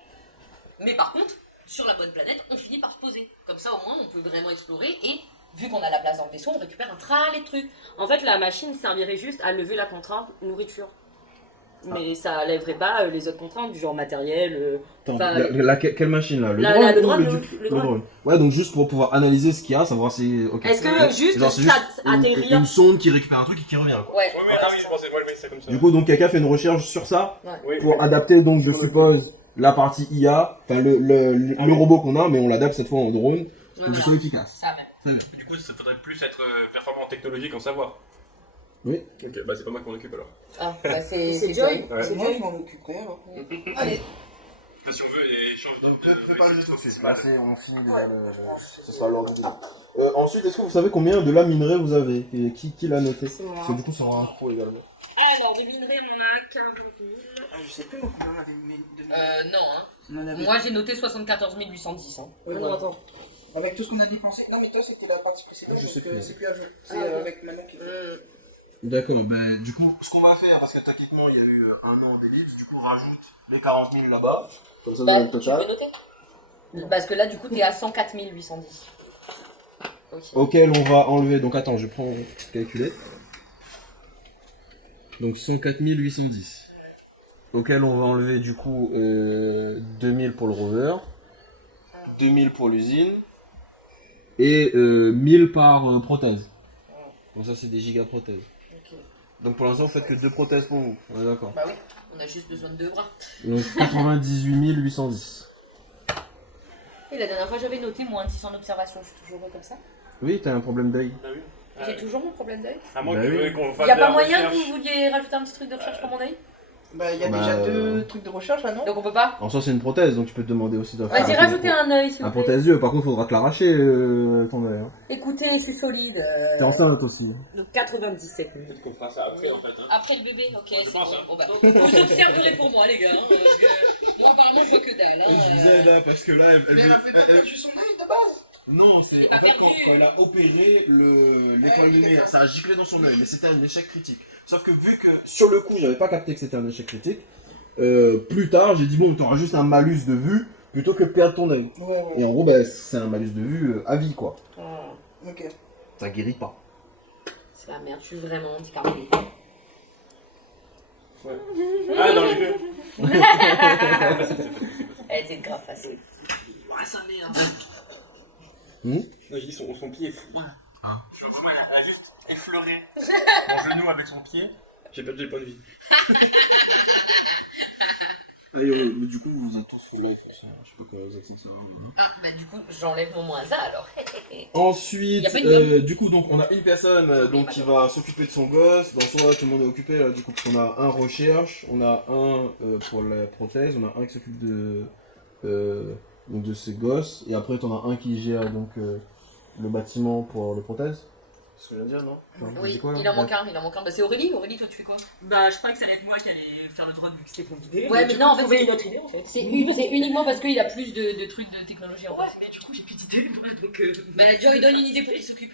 Mais par contre, sur la bonne planète, on finit par se poser. Comme ça, au moins, on peut vraiment explorer et. Vu qu'on a la place dans le vaisseau, on récupère un train de trucs. En fait, la machine servirait juste à lever la contrainte nourriture. Mais ça lèverait pas les autres contraintes, du genre matériel. Attends, Enfin, quelle machine là? Le le drone ou drone, le drone. Ouais, donc juste pour pouvoir analyser ce qu'il y a, savoir si. Ok. Est-ce que juste Genre, c'est ça une atterrir sonde qui récupère un truc et qui revient. Quoi. Ouais. Ouais, mais ah oui, je pensais, moi je voyais ça comme ça. Du coup, donc quelqu'un fait une recherche sur ça Oui, pour adapter, donc je suppose, la partie IA, enfin le robot qu'on a, mais on l'adapte cette fois en drone pour que ce soit efficace. Ça même. Du coup, ça faudrait plus être performant en technologie qu'en savoir. Oui. Ok, bah c'est pas moi qui m'en occupe alors. Ah, bah C'est Joy. Ouais. C'est moi qui m'en occuperai alors. Allez, Si on veut échanger de. fais pas le jeu tout de suite. Là, On finit déjà ce sera l'ordre du jour. Ensuite, est-ce que vous savez combien de lames minerais vous avez? Et qui l'a noté? C'est moi. Parce que du coup, ça aura un pro également. Alors, de minerais, on a 40 000. je sais plus combien on avait de Non, hein. On en avait. Moi j'ai noté 74 810. Hein. Ouais, non, voilà. attends. Avec tout ce qu'on a dépensé. Non, mais toi, c'était la partie précédente. Je sais donc, plus. c'est plus à jour. C'est Ah, ok. avec maintenant qui. D'accord, ben du coup, ce qu'on va faire, parce que techniquement il y a eu un an d'ellipse, du coup rajoute les 40 000 là-bas, comme ça vous Bah, avez le tu total. peux noter? Parce que là du coup t'es à 104 810. Ok. Auquel on va enlever, donc attends, je prends calculette. Donc 104 810. Auquel on va enlever du coup 2000 pour le rover, 2000 pour l'usine, et 1000 par prothèse. Donc ça c'est des giga prothèses. Ok. Donc pour l'instant vous faites que 2 prothèses pour vous, on est d'accord. Bah oui, on a juste besoin de 2 bras. Donc 98 810. Et la dernière fois j'avais noté moins 10 en observation, je suis toujours comme ça. Oui, t'as un problème d'œil. Ah oui. J'ai toujours mon problème d'œil. À moins Bah que tu oui. veuilles qu'on fasse Y'a de la pas moyen que recherche. vous vouliez rajouter un petit truc de recherche pour mon œil? Bah, il y a Bah, déjà 2 trucs de recherche là, non? Donc on peut pas. En soi, c'est une prothèse, donc tu peux te demander aussi de Vas-y, rajoutez un œil, s'il un vous plaît. prothèse-yeux. Par contre, faudra te l'arracher, ton œil. Hein. Écoutez, c'est solide. T'es enceinte aussi. Donc 97 000. Peut-être qu'on fera ça après en fait. Hein. Après le bébé, ok, c'est pense, bon. hein. Bon, bah, vous observerez pour moi, les gars. Hein, parce que moi, apparemment, je vois que dalle. Hein, Je vous aide, hein, parce que là, Mais elle a fait perdu son œil de base! Non, c'est pas en fait perdu. quand elle a opéré l'étoile lunaire, ça a giclé dans son œil, mais c'était un échec critique. Sauf que vu que sur le coup, j'avais pas capté que c'était un échec critique, plus tard, j'ai dit bon, t'auras juste un malus de vue plutôt que perdre ton œil. Ouais, Et en gros, bah, c'est un malus de vue à vie, quoi. Ok. Ça guérit pas. C'est la merde, je suis vraiment handicapée. Ah, dans les jeux. Elle était grave facile. Ouais, ça merde. Non, j'ai dit son pied est fou. Elle a juste effleuré mon genou avec son pied. J'ai perdu les points de vie. Du coup, vous êtes tous foulés pour ça. Je sais pas quoi vous êtes censés savoir. Ah, bah du coup, j'enlève mon moins 1 alors. Ensuite, Y a pas une du coup, donc on a une personne donc, qui va s'occuper de son gosse. Dans soi, tout le monde est occupé. Là, du coup, parce qu'on a un recherche, on a un pour la prothèse, on a un qui s'occupe donc de ses gosses, et après, t'en as un qui gère donc le bâtiment pour les prothèses. C'est ce que je viens de dire, non? Enfin, Oui, c'est quoi, là il en manque un, il en manque un. Bah, c'est Aurélie. Aurélie, toi, tu fais quoi? Bah, je croyais que ça allait être moi qui allais faire le drone vu que c'était ton idée. Ouais, mais non, en fait, c'est c'est une autre idée en fait. C'est uniquement parce qu'il a plus de trucs de technologie en fait. Mais du coup, j'ai plus d'idée. Donc, Mais elle lui donne une idée pour qu'elle s'occupe.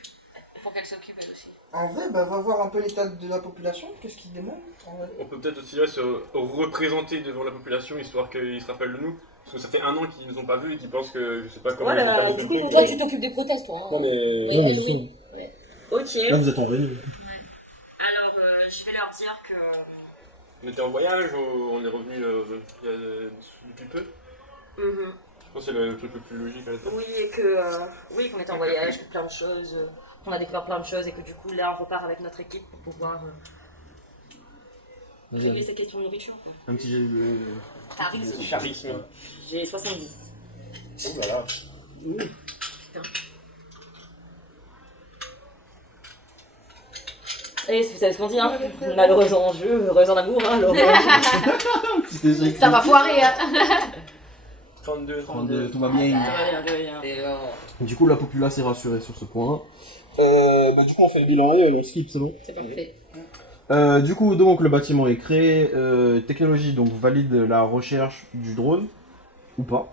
Pour qu'elle s'occupe elle aussi. En vrai, bah, va voir un peu l'état de la population, qu'est-ce qu'ils demandent en vrai. On peut peut-être aussi ouais, se représenter devant la population histoire qu'ils se rappellent de nous. Parce que ça fait 1 an qu'ils nous ont pas vus et qu'ils pensent que je sais pas comment Voilà, ils ont pas du vu coup, le ils truc, Toi, mais- tu t'occupes des prothèses, toi. Hein. Non mais. Oui, Non, elle, mais oui. Ok. Là, vous êtes en réunion. Alors, je vais leur dire que. On était en voyage, on est revenu depuis peu. Je pense que c'est le truc le plus logique à la tête. Oui, et que. Oui, qu'on était en voyage, que plein de choses. Qu'on a découvert plein de choses et que du coup, là, on repart avec notre équipe pour pouvoir régler cette question de nourriture. Quoi. Un petit jet de... Charisme. Charisme. J'ai 70. Oh là là. Putain. Et vous savez ce qu'on dit, hein? Malheureux en jeu, heureux en amour, hein, alors. Petit échec. Ça va foirer, hein. 32, 32, tout va bien. C'est bon. Du coup, la populace est rassurée sur ce point. Du coup, on fait le bilan et on skip, c'est bon. C'est parfait. Du coup, donc, le bâtiment est créé. Technologie, donc, valide la recherche du drone. Ou pas.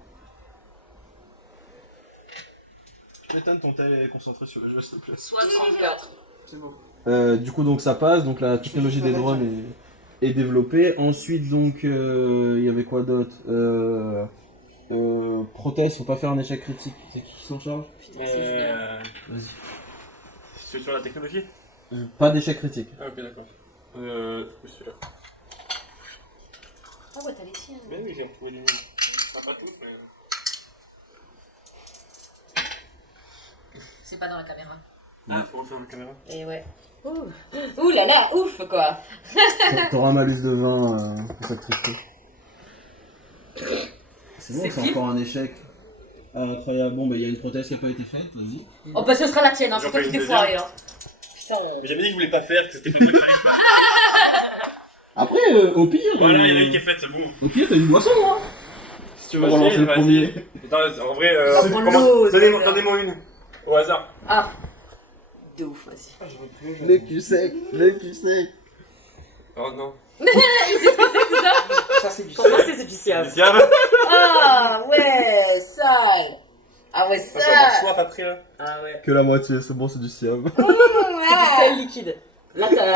Je m'éteins ton tel et concentré sur le jeu, s'il te plaît. 64. C'est beau. Du coup, donc, ça passe. Donc, la technologie des drones est développée. Ensuite, donc, il y avait quoi d'autre prothèse, faut pas faire un échec critique. C'est qui s'en charge? Vas-y. C'est sur la technologie? Pas d'échec critique. Ah ok d'accord. Celui-là. Ah ouais, t'as les tiens. Mais oui, j'ai trouvé les miens. Pas tous, mais... C'est pas dans la caméra. Ah, faut refaire la caméra. Et ouais. Ouh là là, ouf quoi. T'auras un malus de 20 pour cette tricherie. C'est bon, c'est encore un échec. Ah, incroyable. Bon, bah, il y a une prothèse qui a pas été faite, vas-y. Oh bah ce sera la tienne, hein. C'est J'en toi fais qui t'es une foiré, hein. Putain. Mais j'avais dit que je voulais pas faire, que c'était le truc. Après, au pire. Voilà, il y en a une qui est faite, c'est bon. Au pire, t'as une boisson, hein. Si tu veux On va lancer essayer, le premier. Attends, en vrai, prendre l'eau, donnez-moi une. Au hasard. Ah. De ouf, vas-y. Les cul sec, les cul sec. Oh non. Ça, c'est du Pour moi, c'est du siam. Siam. Ah ouais, sale. Ah ouais, Ça va avoir sale. soif après là. Ah ouais. Que la moitié, c'est bon, c'est du siam. C'est du sel liquide. Là, t'as.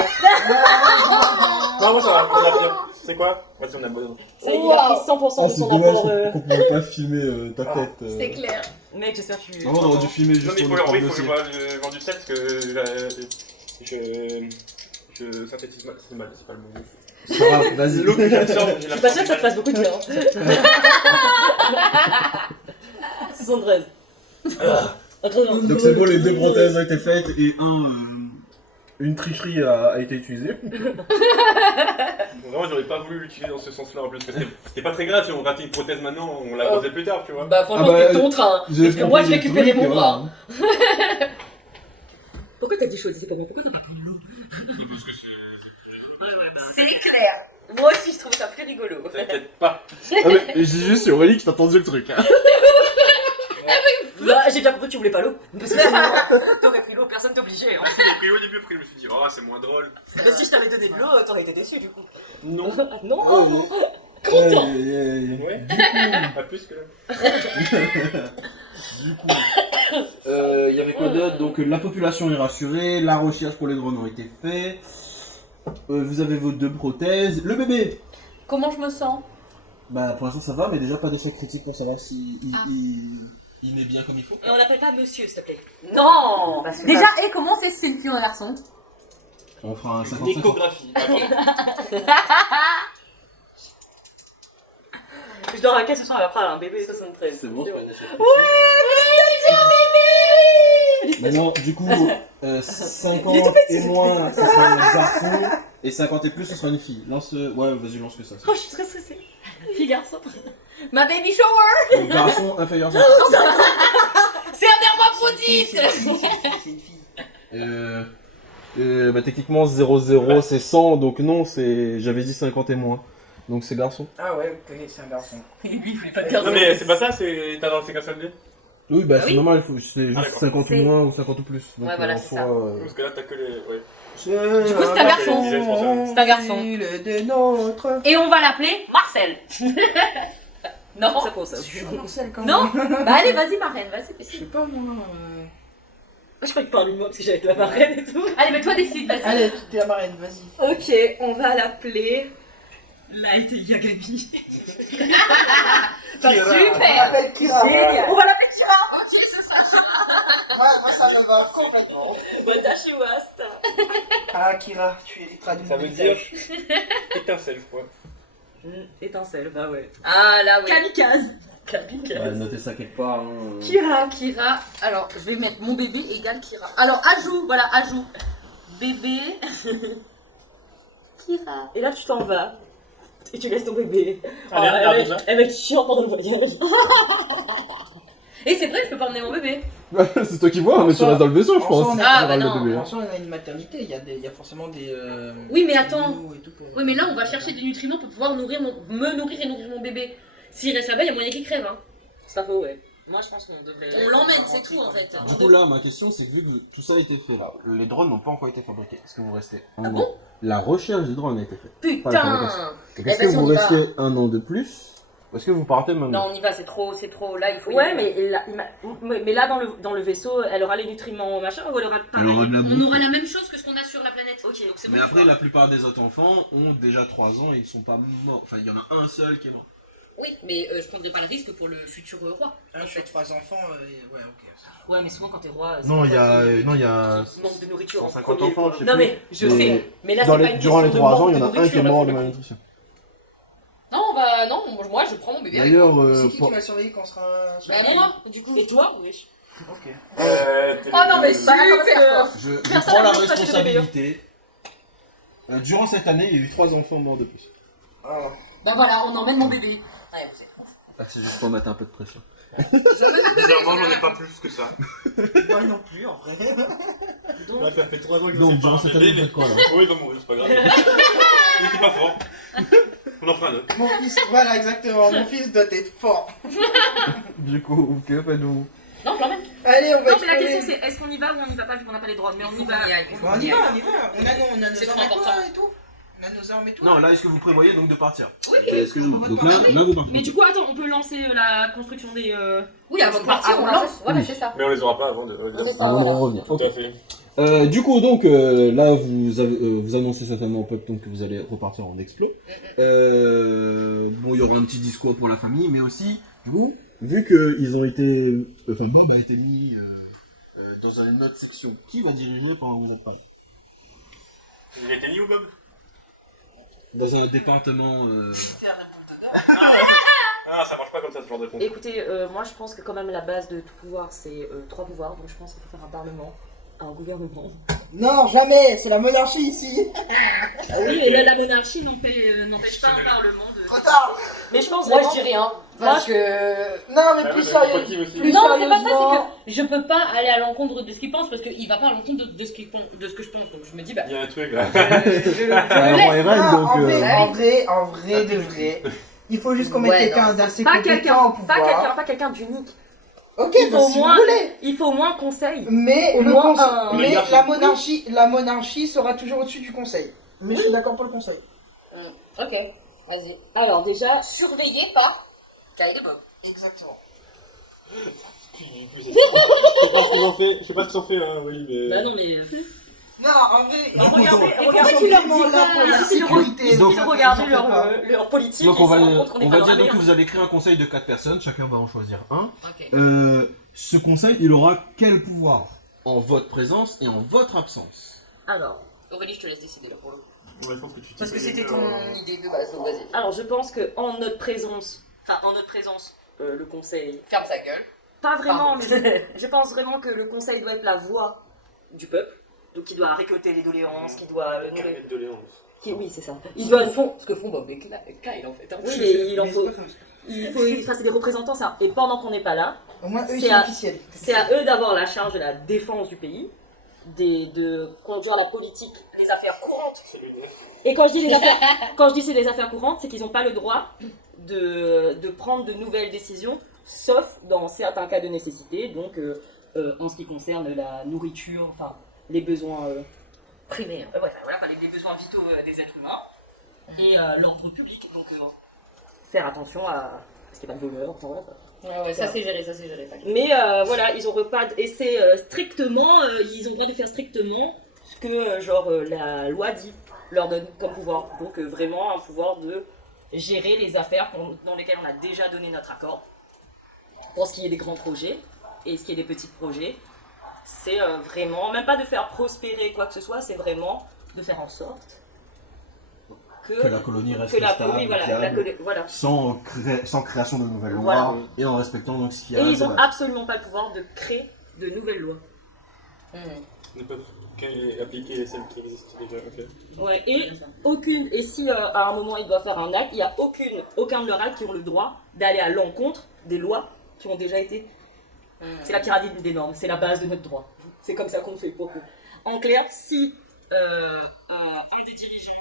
Non, moi ça va, on a bien. C'est quoi? Vas-y, on a bon. Ça, il a pris 100% de son apport. qu'on pouvait pas filmer ta tête. C'est clair. Mec, j'espère que tu. Non, on aurait dû filmer Non, juste mais il pour faut, le en vrai, il faut dossier. que je vende du sel parce que je synthétise mal, c'est mal, c'est pas le mot. C'est pas grave, vas-y. L'eau que j'absorbe, Je suis pas sûre que ça te fasse beaucoup de bien. 73. Donc c'est bon, les deux prothèses ont été faites et une tricherie a été utilisée. Vraiment, j'aurais pas voulu l'utiliser dans ce sens-là en plus. Parce que c'était pas très grave si on ratait une prothèse maintenant, on la vendait plus tard, tu vois. Bah franchement, Ah bah, c'était ton train. Parce que moi, je récupérais mon bras. Pourquoi t'as dit choisir pas bien? Pourquoi t'as pas pris l'eau? Parce que c'est. C'est clair. Moi aussi, je trouve ça rigolo. T'inquiète pas. Ah mais j'ai juste sur Aurélie que t'as entendu le truc. Hein. Bah, j'ai bien compris que tu voulais pas l'eau. Parce que sinon, t'aurais pris l'eau, personne t'obligeait. Hein. J'ai pris au début, après je me suis dit, oh, c'est moins drôle. Mais si je t'avais donné de l'eau, t'aurais été déçu du coup. Non. Non, Oh, non. Content. Ouais. Pas plus que là. Du coup, il y avait quoi d'autre? Donc la population est rassurée, la recherche pour les drones ont été faits. Vous avez vos 2 prothèses. Le bébé. Comment je me sens? Bah pour l'instant ça va, mais déjà pas d'échec critique pour savoir si il met bien comme il faut. Et on l'appelle pas monsieur, s'il te plaît. Non. Parce que Déjà, et comment c'est si c'est une fille ou un garçon? On fera un Une 55. échographie. je dors à quelle ce soir après un bébé 73. C'est bon. Ouais, Maintenant, du coup, 50 et moins, ce sera un garçon, et 50 et plus, ce sera une fille. Lance, ouais, vas-y, lance que ça. Oh, je suis très stressée. Fille, garçon. ma baby shower. Donc, garçon inférieur à 50. C'est un hermaphrodite. C'est une fille. Bah, techniquement, 0,0 c'est 100, donc non, c'est. J'avais dit 50 et moins. Donc c'est garçon. Ah ouais, ok, c'est un garçon. Lui, il voulait pas de garçon. Non, mais c'est pas ça, t'as dans le séquence LD. Oui, bah Ah c'est oui normal, c'est juste d'accord. 50 ou C'est- moins ou 50 ou plus. Donc, Ouais, voilà, en c'est soi, ça. Parce que là, t'as que les. Ouais. Du coup, c'est un garçon. C'est un garçon. De notre... Et on va l'appeler Marcel. Non. C'est pour ça. Marcel, quand Non. même. Bah allez, vas-y, marraine, vas-y. Je sais pas moi. Je crois qu'il parle de moi parce que j'avais la marraine et tout. Allez, mais toi décide, vas-y. Allez, t'es la marraine, vas-y. Ok, on va l'appeler. Light Yagami. Super. Appelle Kira. Génial. On va l'appeler Kira. Ok, c'est ça. Moi, ça me va complètement. Watashi wa asta. Ah, Kira, tu es traduit. Ça veut dire. Étincelle, je crois. Étincelle, bah ouais. Ah là, oui. Kamikaze. Ouais, notez ça quelque part. Hein. Kira. Alors, je vais mettre mon bébé égale Kira. Alors, ajout, voilà, ajout. Bébé. Kira. Et là, tu t'en vas. Et tu laisses ton bébé. Allez, elle, regarde va- ça. elle va être chiante pendant le voyage. Et c'est vrai, je peux pas emmener mon bébé. C'est toi qui vois, mais tu restes dans le vaisseau, je En pense. soi, on a- Ah, Tu bah râles non. le bébé, hein. Franchement, on a une maternité, il y a forcément des. Oui, mais attends. menus et tout pour- Oui, mais là, on va chercher des nutriments pour pouvoir me nourrir et nourrir mon bébé. S'il reste là-bas, il y a moyen qu'il crève. Hein. C'est pas faux, ouais. Moi, je pense qu'on devrait. On l'emmène, c'est tout en fait. Du coup, là, ma question, c'est que vu que tout ça a été fait là, les drones n'ont pas encore été fabriqués. Est-ce que vous restez un Ah an? bon? La recherche des drones a été faite. Pas la fabrication. Putain. Donc, est-ce que vas-y, on vous y va. restez un an de plus? Ou est-ce que vous partez maintenant? Non, on y va, c'est trop. Là, il faut. Ouais, mais là, mais là dans le vaisseau, elle aura les nutriments machin ou elle aura Elle aura de la On bouffe. aura la même chose que ce qu'on a sur la planète. Ok, donc c'est bon. Mais après, la plupart des autres enfants ont déjà 3 ans et ils ne sont pas morts. Enfin, il y en a un seul qui est mort. Oui, mais je prendrai pas le risque pour le futur roi. Un sur 3 enfants, ouais, ok. Ouais, mais souvent quand t'es roi. Non, il y a. Manque de nourriture. en 150 premier. enfants, je sais Non, plus. mais je Mais sais. Mais là, Dans c'est pas les- une durant les question de 3 ans, manque il y en a de un qui est nourriture, mort là, de pour le coup. malnutrition. Non, moi je prends mon bébé. avec D'ailleurs, C'est qui va surveiller quand on sera sur moi. Bah, moi, du coup. Et toi? Oui. Ok. Oh non, mais super. Je Personne prends la n'a montré chez le responsabilité. Durant cette année, il y a eu 3 enfants morts de plus. Alors, Bah voilà, on emmène mon bébé. Ouais, vous êtes. C'est juste pour mettre un peu de pression. Bizarrement, j'en ai pas plus que ça. moi non plus en vrai. Là, ça fait 3 ans que Donc, durant cette année, vous faites quoi là? Oui, non, bon, c'est pas grave. Il était pas fort. On en fera un autre. Mon fils, voilà exactement, mon fils doit être fort. Du coup, que faites-vous? Non, je l'emmène. Allez, on va Non, mais la explorer. question c'est est-ce qu'on y va ou on y va pas vu qu'on n'a pas les drones? Mais on y va. Bon, on y va. On a nos C'est armes trop et tout, important. et tout. On a nos armes et tout. Non, là, est-ce que vous prévoyez donc de partir? Oui. Excusez-moi. Donc là, vous partez. Mais du coup, attends, on peut lancer la construction des. Oui, avant de partir, on lance. Voilà, c'est ça. Mais on les aura pas avant de. C'est ça, Avant de voilà. revenir. Tout Ok. à fait. Du coup, donc, là, vous annoncez certainement au peuple donc, que vous allez repartir en explo. Bon, il y aura un petit discours pour la famille, mais aussi, du coup, vu qu'ils ont été. Enfin, Bob a été mis dans une autre section. Qui va diriger pendant que vous êtes pas là? Il a été mis où, Bob? Dans un département. Ah, ça marche pas comme ça, ce genre de réponse. Écoutez, moi je pense que quand même la base de tout pouvoir c'est 3 pouvoirs, donc je pense qu'il faut faire un parlement, un gouvernement Non, jamais, c'est la monarchie ici. Oui, et là, la monarchie n'empêche pas un parlement de... Trop tard. Mais je pense Moi, vraiment... je dis rien. Parce que. Non, mais Ah plus ouais, sérieux. Pocky aussi. Plus Non, c'est pas ça, sérieusement. c'est que je peux pas aller à l'encontre de ce qu'il pense parce qu'il va pas à l'encontre de ce qu'il pense, de ce que je pense. Donc je me dis, bah. Il y a un truc là. C'est un roi et reine, Non, donc. en vrai de vrai, il faut juste qu'on mette Ouais, quelqu'un non, d'assez Pas compétent quelqu'un, au pouvoir. pas quelqu'un d'unique. Ok, Il bah faut si moins- vous voulez. Il faut au moins un conseil. Mais, Au le moins conse- un- mais Oligarchie. la monarchie sera toujours au-dessus du conseil. Mais je suis d'accord pour le conseil. Ok, vas-y. Alors déjà, Surveillé par Kyle et Bob. Exactement. Je sais pas ce qu'ils ont fait, je sais pas ce qu'ils ont fait, hein, oui, mais. bah non mais... Non, en vrai, regardez tu leur mens là pour la sécurité. Il suffit de regarder leur politique Donc et on se rendre compte qu'on on n'est va pas dans dire la donc que merde. vous allez créer un conseil de 4 personnes, chacun va en choisir un. Ok. Ce conseil, il aura quel pouvoir? En votre présence et en votre absence. Alors, Aurélie, je te laisse décider là pour le coup. Ouais, je pense que tu Parce que t'y c'était connais, ton idée de base, donc vas-y. alors je pense que en notre présence, le conseil... Ferme sa gueule. Pas vraiment, Pardon. mais je pense vraiment que le conseil doit être la voix du peuple. Donc il doit récolter les doléances, qui doit... Carnet de doléances. Oui, c'est ça. Ils Il doit... ce que font Bob et Kyle en fait. Oui, mais il en faut... Enfin, c'est des représentants, ça. Et pendant qu'on n'est pas là, Au moins, eux, C'est ils sont à- officiels. c'est à eux d'avoir la charge de la défense du pays, de conduire la politique, les affaires courantes. Et quand je dis les affaires, quand je dis c'est les affaires courantes, c'est qu'ils n'ont pas le droit de prendre de nouvelles décisions, sauf dans certains cas de nécessité. Donc, en ce qui concerne la nourriture, enfin les besoins primaires, les besoins vitaux des êtres humains et l'ordre public. Donc, faire attention à ce qu'il n'y ait pas de voleurs. Enfin, voilà, quoi. Ouais, ça c'est géré, t'inquiète. Mais voilà, ils ont pas et c'est strictement, ils ont le droit de faire strictement ce que la loi dit, leur donne comme pouvoir. Donc vraiment un pouvoir de gérer les affaires dans lesquelles on a déjà donné notre accord. Pour ce qui est des grands projets et ce qui est des petits projets, c'est vraiment, même pas de faire prospérer quoi que ce soit, c'est vraiment de faire en sorte Que la colonie reste que la stable, oui, voilà, viable, voilà. sans création de nouvelles lois Voilà. et en respectant donc ce qu'il y Et a. ils de ont base. absolument pas le pouvoir de créer de nouvelles lois. Ne peuvent qu'appliquer celles qui existent déjà, ok. Ouais, et si à un moment ils doivent faire un acte, il n'y a aucun de leurs actes qui ont le droit d'aller à l'encontre des lois qui ont déjà été. C'est la pyramide des normes, c'est la base de notre droit. C'est comme ça qu'on fait pour que. En clair, si un des dirigeants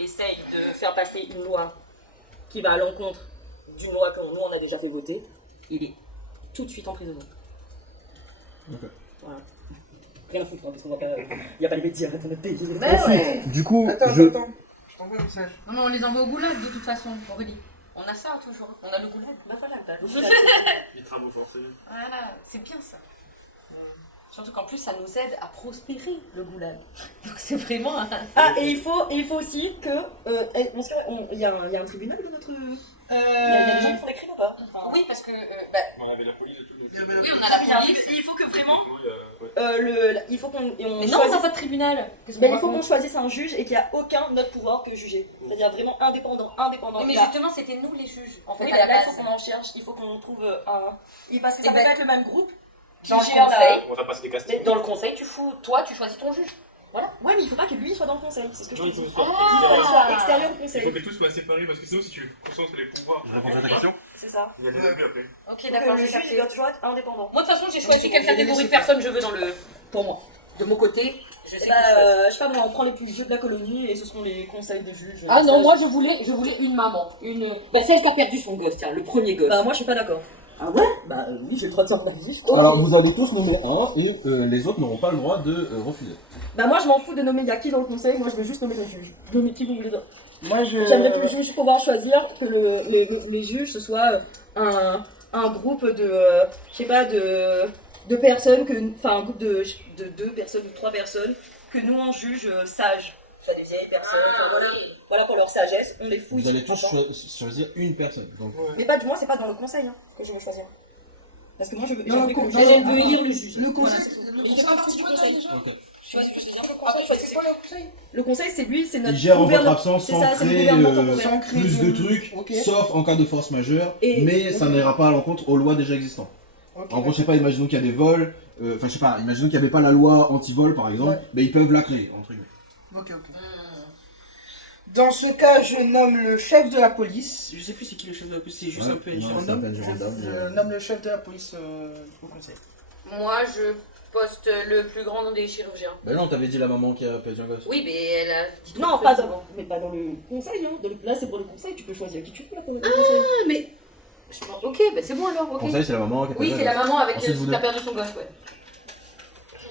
essaye de faire passer une loi qui va à l'encontre d'une loi que nous on a déjà fait voter, il est tout de suite emprisonné. Ok. Voilà. Rien à foutre, hein, parce qu'on va pas. Il n'y a pas les médias dans notre pays. Mais ouais. Du coup, Attends. je... Je t'envoie un message. Non, mais on les envoie au goulag de toute façon, Aurélie. On a ça toujours. On a le goulag. Bah voilà, Les travaux forcés. Voilà, c'est bien ça. Surtout qu'en plus, ça nous aide à prospérer le goulag. Donc c'est vraiment un. Ah, et il faut aussi que. Il y a un tribunal dans notre. Il y a des gens qui font des crimes ou pas enfin, Oui, parce que. On avait la police et tout. Oui, on a la police. il faut que vraiment. Ouais. Il faut qu'on. Mais non, on n'a pas de tribunal. Qu'est-ce Mais qu'on il faut qu'on raconte choisisse un juge et qu'il n'y a aucun autre pouvoir que juger. C'est-à-dire vraiment indépendant. Oui, mais Là- justement, c'était nous les juges. En fait, oui, à la là, il base. faut qu'on en cherche, il faut qu'on trouve un. Parce que ça Eh peut ben, pas être le même groupe qui dans le gère conseil. On va passer des Mais castings. dans le conseil, tu fous. Toi, tu choisis ton juge. Ouais, mais il faut pas que lui soit dans le conseil, c'est ce que je te Non, il dis. faut Il faut faire qu'il soit extérieur au Il conseil. faut que tout soit séparé parce que sinon, si tu concentres les pouvoirs. Je répondrai à ta question. C'est ça. Il y a des abus après. Ok, Donc, d'accord, le j'ai juge, capté. il doit toujours être indépendant. Moi, de toute façon, j'ai choisi quelle catégorie de personnes je veux dans le. Pour moi. De mon côté, je sais. Je sais pas, moi, on prend les plus vieux de la colonie et ce seront les conseils de juges. Ah non, moi je voulais une maman. Bah, celle qui a perdu son gosse, tiens, le premier gosse. Bah, moi, je suis pas d'accord. Ah ouais? Bah, oui, j'ai le droit de sortir juste. Alors vous allez tous nommer un et les autres n'auront pas le droit de refuser. Bah, moi, je m'en fous de nommer y a qui dans le conseil, moi, je veux juste nommer le juge. Nommer qui vous voulez. Moi, J'aimerais que le juge pouvoir choisir que les juges ce soit un groupe de je sais pas de personnes un groupe de 2 personnes ou 3 personnes que nous on juge sages. Soit des vieilles personnes, voilà pour leur sagesse, on les fouille. Vous allez tous Attends. choisir une personne. Donc, Mais pas du moins, c'est pas dans le conseil hein, que je veux choisir. Parce que moi je veux. Non, j'ai envie que le non, juge- Elle veut élire le juge. le conseil. Mais il fait pas partie du conseil. ok. C'est quoi le conseil? Le conseil c'est lui, c'est notre Il gère en votre gouvernement. absence C'est sans ça, c'est le créer gouvernement temporaire. Sans créer plus de trucs, Ok. sauf en cas de force majeure, Et- mais ça n'ira pas à l'encontre aux lois déjà existantes. Ok, En gros, je sais pas, imaginons qu'il y a des vols, enfin je sais pas, imaginons qu'il n'y avait pas la loi anti-vol par exemple, Ouais. ben ils peuvent la créer, entre guillemets. Ok, ok. Dans ce cas, je nomme le chef de la police. Je sais plus c'est qui le chef de la police, c'est juste Ouais, un PNJ non, c'est random. un PNJ random, Je nomme le chef de la police au conseil. Moi, je poste le plus grand nom des chirurgiens. Ben non, t'avais dit la maman qui a perdu un gosse. Oui, mais elle a dit Non, tout pas le dans, mais pas dans le conseil, hein. Là, c'est pour le conseil, tu peux choisir qui tu veux là pour le conseil. Ah, mais. Ok, bah c'est bon alors, ok. Conseil, c'est la maman qui a perdu Oui, un c'est la gosse. maman avec Ensuite, vous qui a deux. perdu son gosse, ouais.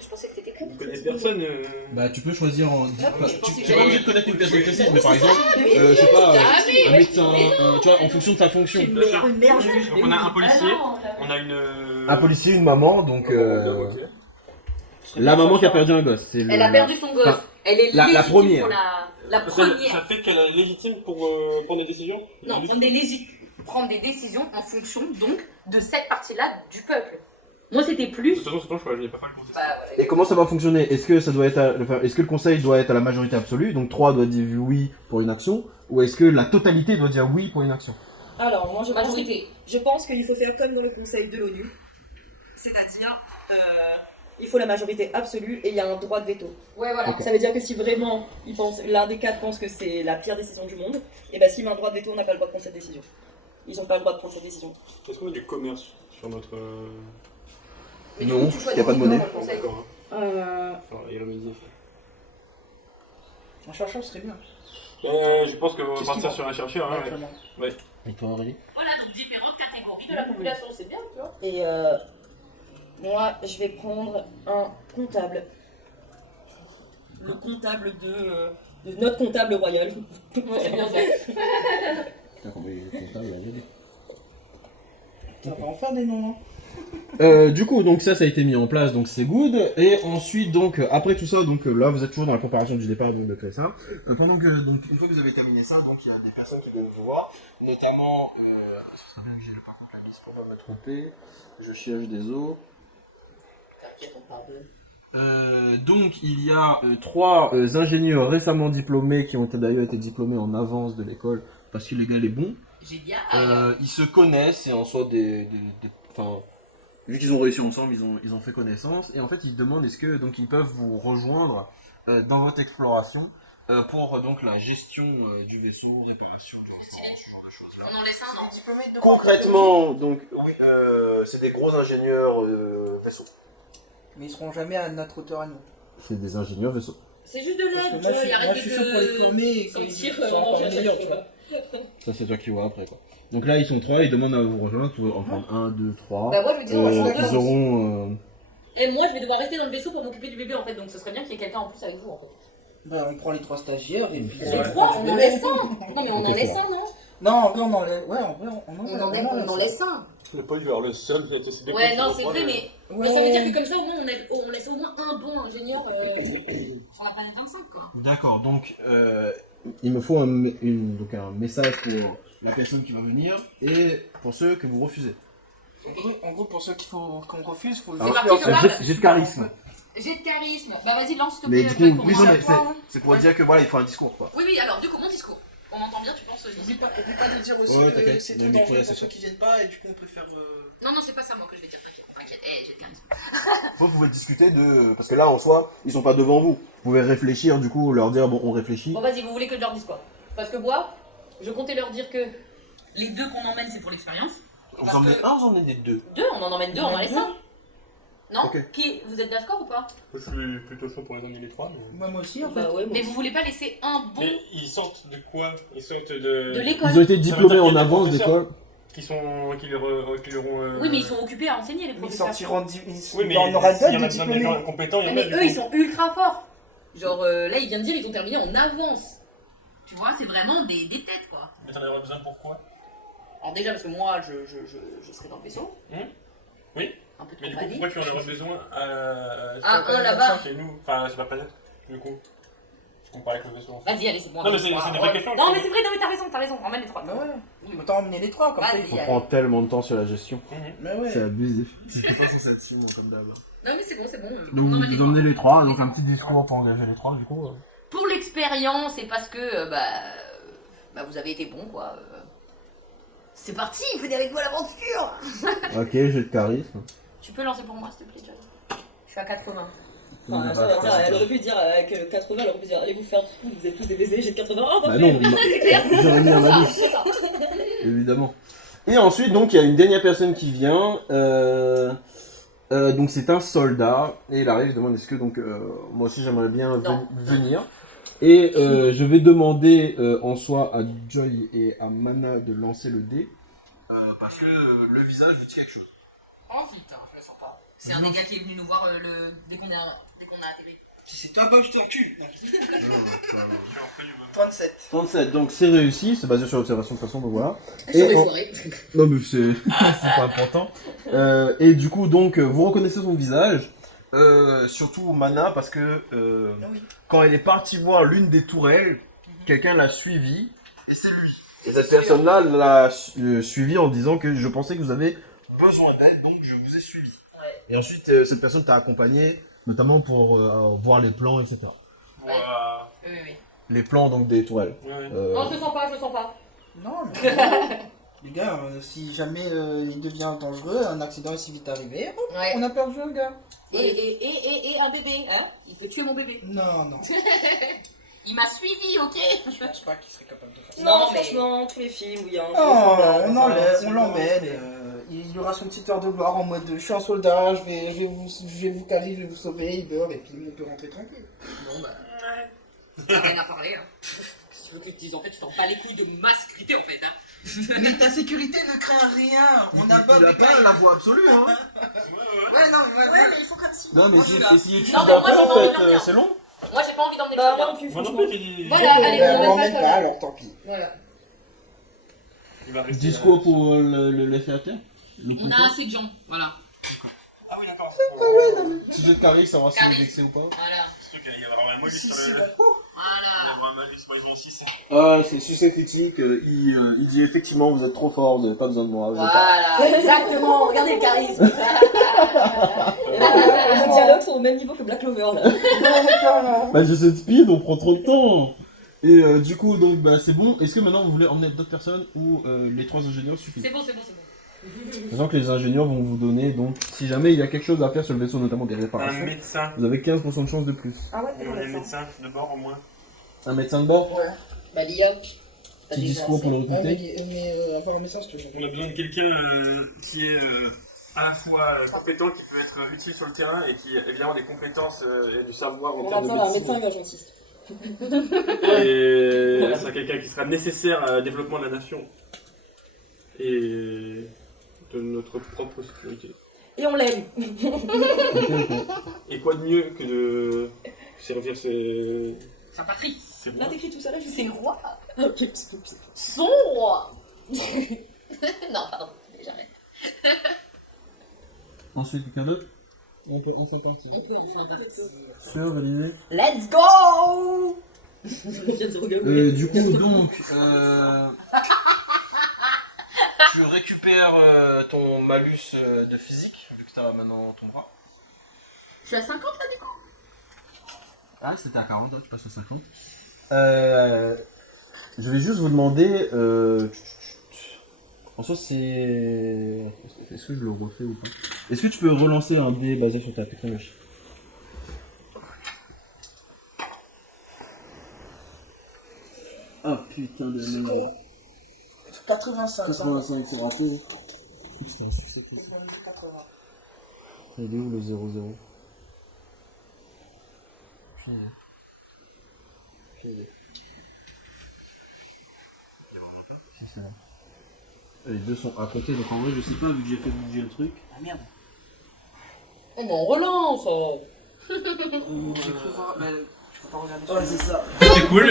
Je pensais que t'étais Je con. connais personne. Bah tu peux choisir en... Ah oui, je pensais tu que t'es pas j'allais- obligé de connaître une personne précise, mais Oui, par c'est exemple, ça, je sais pas, jamais, un ouais, médecin, mais tu vois, en fonction de sa fonction. Une merde, juste. Donc on a un policier, Ah non, on a une. Un policier, une maman, donc Ok. la maman qui a perdu un gosse. C'est Elle a perdu son gosse. Enfin, Elle est la légitime première. pour la Ça première. fait qu'elle est légitime pour prendre des décisions. Non, prendre des décisions en fonction donc de cette partie-là du peuple. Moi, c'était De plus. toute façon, c'est ton choix, je n'ai pas fait le conseil. Bah, ouais. Et comment ça va fonctionner? Est-ce que ça doit être, enfin, est-ce que le conseil doit être à la majorité absolue, donc 3 doit dire oui pour une action, ou est-ce que la totalité doit dire oui pour une action? Alors, moi, Majorité. je pense qu'il faut faire comme dans le conseil de l'ONU. C'est-à-dire, il faut la majorité absolue et il y a un droit de veto. Ouais, voilà. Ok. Ça veut dire que si vraiment l'un des 4 pense que c'est la pire décision du monde, et ben s'il met un droit de veto, on n'a pas le droit de prendre cette décision. Ils n'ont pas le droit de prendre cette décision. Est-ce qu'on a du commerce sur notre. Mais du Non, coup, tu parce qu'il y a pas de choisis monnaie. comment le conseil. D'accord. Euh, Enfin, y remédier. Un chercheur serait bien. Je pense qu'on va Qu'est-ce partir qu'il sur un chercheur. Hein, Actuellement. Et toi, Aurélie? Voilà, donc différentes catégories de la population, c'est bien, tu vois. et moi, je vais prendre un comptable. Le comptable de notre comptable royal. Ouais, c'est bien ça. Ça va en faire des noms, hein. Du coup, donc ça a été mis en place, donc c'est good. Et ensuite, donc après tout ça, donc là vous êtes toujours dans la préparation du départ donc de créer ça. Pendant que, donc une fois que vous avez terminé ça, donc il y a des personnes qui viennent vous voir, notamment. Ce serait bien que j'ai par contre la liste pour pas me tromper. Je cherche des os. Donc il y a 3 ingénieurs récemment diplômés qui ont d'ailleurs été diplômés en avance de l'école parce que le gars est bon. J'ai bien. Ils se connaissent et en soi enfin, vu qu'ils ont réussi ensemble, ils ont fait connaissance et en fait ils demandent est-ce que donc ils peuvent vous rejoindre dans votre exploration pour donc la gestion du vaisseau, réparation du vaisseau, ce genre de choses. On en laisse un, non? Concrètement, donc oui, c'est des gros ingénieurs vaisseaux. Mais ils seront jamais à notre hauteur à nous. C'est des ingénieurs vaisseaux. C'est juste de Parce que l'aide, moi, tu vois, il y a moi, je suis chaud pour les former et Ils qu'ils tirent soient encore meilleurs, tu vois. Ça c'est toi qui vois après quoi. Donc là ils sont 3, ils demandent à vous rejoindre, tu veux en prendre 1, 2, 3. Bah, moi, je veux dire, on va faire Ils auront Et moi, je vais devoir rester dans le vaisseau pour m'occuper du bébé en fait, donc ce serait bien qu'il y ait quelqu'un en plus avec vous en fait. Bah, on prend les 3 stagiaires et puis. Les 3, on en laisse un. Non, mais on en Ok, laisse ça un, non? Non, en vrai, on en laisse. Ouais, en vrai, On en laisse un. Le pas vers le seul, c'est Ouais, non, c'est vrai, mais. Ouais. Mais ça veut dire que comme ça, au moins, on laisse au moins un bon ingénieur sur la planète 25, quoi. D'accord, donc il me faut un message pour la personne qui va venir et pour ceux que vous refusez. En gros, pour ceux qu'on refuse, faut le C'est faire. parti, je parle. J'ai de charisme. J'ai de charisme. Bah, vas-y, lance, s'il te Mais plaît. du coup, Jacques, pour oui, moi. non, mais c'est pour dire que voilà, il faut un discours quoi. Oui, oui, alors, du coup, mon discours. On m'entend bien, tu penses, Lily? N'oublie pas de dire aussi Ouais, que t'inquiète, c'est le trop micro, dangereux là, c'est pour ceux ça. qui viennent pas et du coup on préfère. Non, non, c'est pas ça, moi, que je vais dire, t'inquiète. J'ai de charisme. Vous pouvez discuter de. Parce que là en soi, ils sont pas devant vous. Vous pouvez réfléchir, du coup, leur dire bon, on réfléchit. Bon, vas-y, vous voulez que je leur dise quoi? Parce que moi, je comptais leur dire que les 2 qu'on emmène, c'est pour l'expérience. Vous emmenez un, vous emmenez des 2. 2, on en emmène 2, on en laisse un. Non? Ok. Qui? Vous êtes d'accord ou pas? Je suis plutôt chaud pour les emmener les 3. Moi aussi en fait. Bah ouais, Mais vous voulez pas laisser un bon Mais ils sortent de quoi? Ils sortent de de. l'école? Ils ont été diplômés qu'il y a en des avance professeurs. d'école. Qui leur auront. Oui, mais ils sont occupés à enseigner les Ils professeurs. sortiront. Oui, mais On aura s'il y d'autres en de a besoin de diplômés. gens compétents, il y en a. Mais du eux, coup. ils sont ultra forts. Genre, là, il vient de dire, ils ont terminé en avance. Tu vois, c'est vraiment des têtes, quoi. Mais t'en auras besoin pourquoi? Alors déjà, parce que moi, je serai dans le vaisseau. Oui. Un peu de Mais du coup, compagnie. pourquoi tu en auras besoin un là-bas. et nous? Enfin, c'est pas planète, du coup. Je compare avec le vaisseau. En fait. Vas-y, allez, c'est bon. Non, mais c'est des vraies questions. Non, mais c'est vrai, non, mais t'as raison, emmène les 3. Bah ouais. Autant emmener les 3 comme ça. Vas-y, ils On font- prend tellement de temps sur la gestion. Mais ouais. C'est abusif. C'est pas censé être si bon comme d'hab. Non, mais c'est bon, c'est bon. Donc On emmène les vous emmenez les 3, donc un petit discours pour engager les 3 du coup. Pour l'expérience et parce que bah, vous avez été bon, quoi. C'est parti, venez avec moi à l'aventure. Ok, j'ai de charisme. Tu peux lancer pour moi, s'il te plaît, John? Je suis à 80. Enfin, ça, elle aurait pu dire que 80, elle aurait pu dire allez vous faire foutre, vous êtes tous des baisers, j'ai 80. Oh, Bah non, j'aurais mis un malus. Évidemment. Et ensuite, donc, il y a une dernière personne qui vient. Donc, c'est un soldat. Et il arrive, je demande est-ce que, donc, moi aussi, j'aimerais bien venir. Et je vais demander en soi à Joy et à Mana de lancer le dé. Parce que le visage vous dit quelque chose. Oh putain, je le sens pas. C'est un des gars qui est venu nous voir dès qu'on a atterri. Si c'est toi, Bob, je te recule. 37. 37, donc c'est réussi, c'est basé sur l'observation de toute façon, donc voilà. Sur les forêts. Non mais c'est pas important. Et du coup, donc, vous reconnaissez son visage, surtout Mana, parce que quand elle est partie voir l'une des tourelles, quelqu'un l'a suivi, et c'est lui. Et cette personne-là l'a suivi en disant que je pensais que vous avez besoin d'elle, donc je vous ai suivi. Et ensuite, cette personne t'a accompagné, notamment pour voir les plans, etc. Oui, oui. Les plans donc des tourelles. Non, je le sens pas, je le sens pas. Non, mais... Les gars, si jamais il devient dangereux, un accident est si vite arrivé, hop, Ouais. on a perdu un gars. Et un bébé, hein. Il peut tuer mon bébé. Non, non. Il m'a suivi, ok. Je pense pas qu'il serait capable de faire ça. Non, Non, mais- franchement, tous les films où il y a un. Non, on l'emmène. Il aura son petit heure de gloire en mode je suis un soldat, je vais vous caler, je vais vous sauver, il meurt et puis on peut rentrer tranquille. Bon, bah. T'as rien à parler, hein. Qu'est-ce que tu veux que je te dise? En fait, tu t'en bats les couilles de ma sécurité, en fait, hein. Mais ta sécurité ne craint rien. On a Bob Il a et pas Kyle. la voix absolue, hein. Ouais, non, mais ils font comme si. Non mais Moi, je suis là. essayez de Non, suivre mais un moi, peu j'ai en pas envie fait, d'en dire. c'est long. Moi, j'ai pas envie d'emmener le Bah, soldat. non plus, Moi non franchement. plus, j'ai dit. Voilà, allez, on on m'emmène pas. pas, alors tant pis. Voilà. Il va rester Discours pour le laisser à terre. Le On a assez de gens, voilà. Ah oui, d'accord. Sujet de Caris, savoir si Caris. est vexé ou pas. Voilà. Surtout qu'il va y avoir un malus sur le. Il va y Voilà. avoir un malus, moi ils ont 6. Ah, c'est sujet critique, il dit effectivement vous êtes trop fort, vous n'avez pas besoin de moi. Voilà, exactement. Regardez le charisme. Les dialogues sont au même niveau que Black Clover là. Bah j'ai cette speed, on prend trop de temps. Et du coup donc bah c'est bon. Est-ce que maintenant vous voulez emmener d'autres personnes ou les 3 ingénieurs suffisent? C'est bon, c'est bon, c'est bon. Maintenant que les ingénieurs vont vous donner donc si jamais il y a quelque chose à faire sur le vaisseau, notamment des Un réparations, médecin. vous avez 15% de chance de plus. Ah ouais, On a un médecin de bord au moins. Un médecin de bord, Bah, l'IA. petit discours pour le recruter. Mais avoir un message, je te On a besoin de quelqu'un qui est à la fois compétent, qui peut être utile sur le terrain et qui a évidemment des compétences et du savoir en On a termes de besoin d'un médecine. médecin urgentiste. Et c'est quelqu'un qui sera nécessaire au développement de la nation et de notre propre sécurité. Et on l'aime. Et quoi de mieux que de servir ses Sa patrie. Là t'écris tout ça là, je C'est le roi. Ok, Son roi. Non, pardon. J'arrête. Ensuite quelqu'un d'autre. On peut partir. On peut enfin. Sûr, validé. Let's go. Du coup, donc, tu récupères ton malus de physique, vu que tu as maintenant ton bras. Je suis à 50 là, du coup. Ah, c'était à 40, tu passes à 50. Je vais juste vous demander. En soi, c'est. Est-ce que je le refais ou pas? Est-ce que tu peux relancer un dé basé sur ta technologie? Ah putain de merde. 85. 85 c'est raté. C'est un succès. 80. Il est où le 0-0? C'est ça. Les deux sont à côté, donc en vrai je sais pas vu que j'ai fait bouger le truc. Ah merde. Oh, mais on relance. J'ai cru voir. Mais je peux pas regarder. Ouais, c'est ça. C'est cool.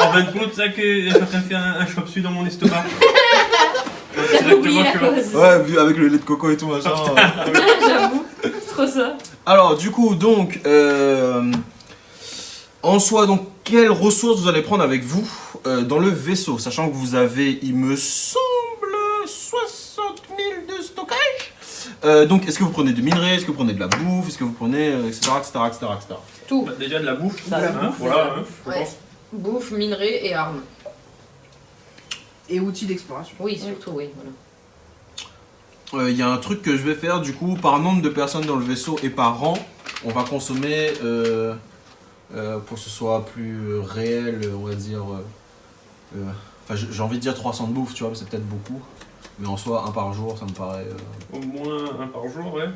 En fin de compte, ça que chacun fait un chop suey dans mon estomac. J'avais oublié la cause. Ouais, vu avec le lait de coco et tout machin. J'avoue, c'est trop ça. Alors du coup donc en soi donc quelles ressources vous allez prendre avec vous dans le vaisseau, sachant que vous avez il me semble 60 000 de stockage. Donc est-ce que vous prenez du minerai, est-ce que vous prenez de la bouffe, est-ce que vous prenez etc. Tout. Bah, déjà de la bouffe. La hein, bouffe, voilà. Hein, je Ouais. pense. Bouffe, minerai et armes. Et outils d'exploration. Oui, surtout, oui. il y a un truc que je vais faire du coup, par nombre de personnes dans le vaisseau et par rang, on va consommer, pour que ce soit plus réel, on va dire, enfin j'ai envie de dire 300 de bouffe, tu vois, c'est peut-être beaucoup, mais en soi, un par jour, ça me paraît... Au moins un par jour, ouais.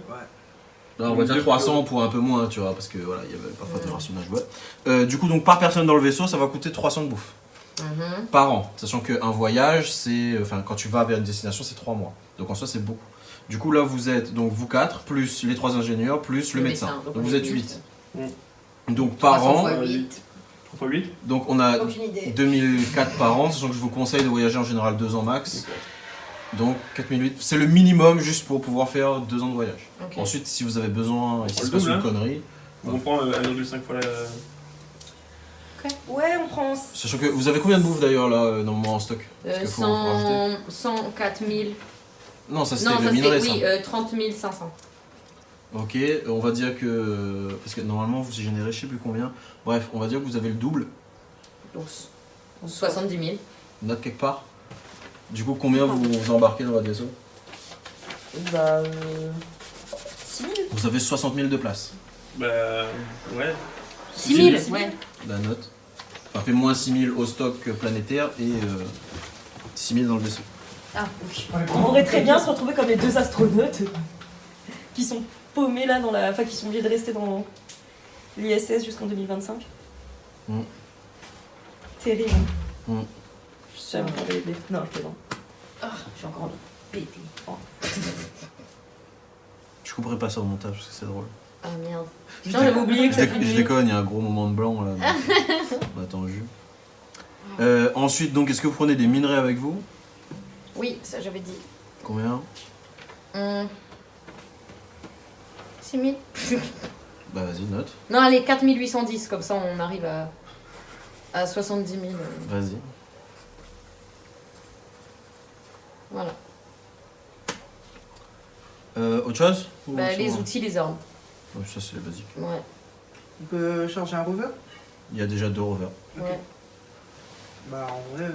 Non, on va dire 300 pour un peu moins, tu vois, parce que voilà, il y avait parfois des rationnage, ouais. Du coup, donc par personne dans le vaisseau, ça va coûter 300 de bouffe. Par an, sachant qu'un voyage, c'est, enfin, quand tu vas vers une destination, c'est 3 mois. Donc en soi, c'est beaucoup. Du coup, là, vous êtes, donc vous 4, plus les 3 ingénieurs, plus le médecin. Donc vous êtes 8. Donc par 300 an, fois 8. 3 fois 8. donc on a Aucune idée. 2004 par an, sachant que je vous conseille de voyager en général 2 ans max. Donc 4008, c'est le minimum juste pour pouvoir faire 2 ans de voyage. Ok. Ensuite, si vous avez besoin, et si On c'est le pas double, une hein. connerie, On prend 1,5 fois la. Ouais, on prend. sachant que vous avez combien de bouffe d'ailleurs là, normalement en stock? Parce qu'il faut rajouter. 104 000. Non, ça Non, c'était ça le minerai, c'est, ça. oui, 30 500. Ok, on va dire que. Parce que normalement vous générez je sais plus combien. Bref, on va dire que vous avez le double. Donc 70 000. Note quelque part. Du coup, combien vous embarquez dans votre vaisseau? Bah. 6 000. Vous avez 60 000 de place. Bah. Ouais. 6 000, ouais. La note. Ça fait moins 6 000 au stock planétaire et 6 000 dans le vaisseau. Ah, oui. On pourrait très bien se retrouver comme les 2 astronautes qui sont paumés là dans la. Enfin, qui sont obligés de rester dans l'ISS jusqu'en 2025. Mm. Terrible. Mm. Je suis encore des. Non, je plaisante. Ah, j'ai encore pété. Je couperai pas ça au montage parce que c'est drôle. Ah merde. Je Putain, j'avais oublié que ça Je déconne, il y a un gros moment de blanc là. On attend le jus. Ensuite, donc, est-ce que vous prenez des minerais avec vous? Oui, ça j'avais dit. Combien? 6 000. Bah vas-y, note. Non, allez, 4 810, comme ça on arrive à 70 000. Vas-y. Voilà. Autre chose? Ou Bah, c'est les bon outils, les armes. Ouais, ça c'est basique. Ouais. On peut charger un rover? Il y a déjà 2 rovers. Ouais. Bah en vrai.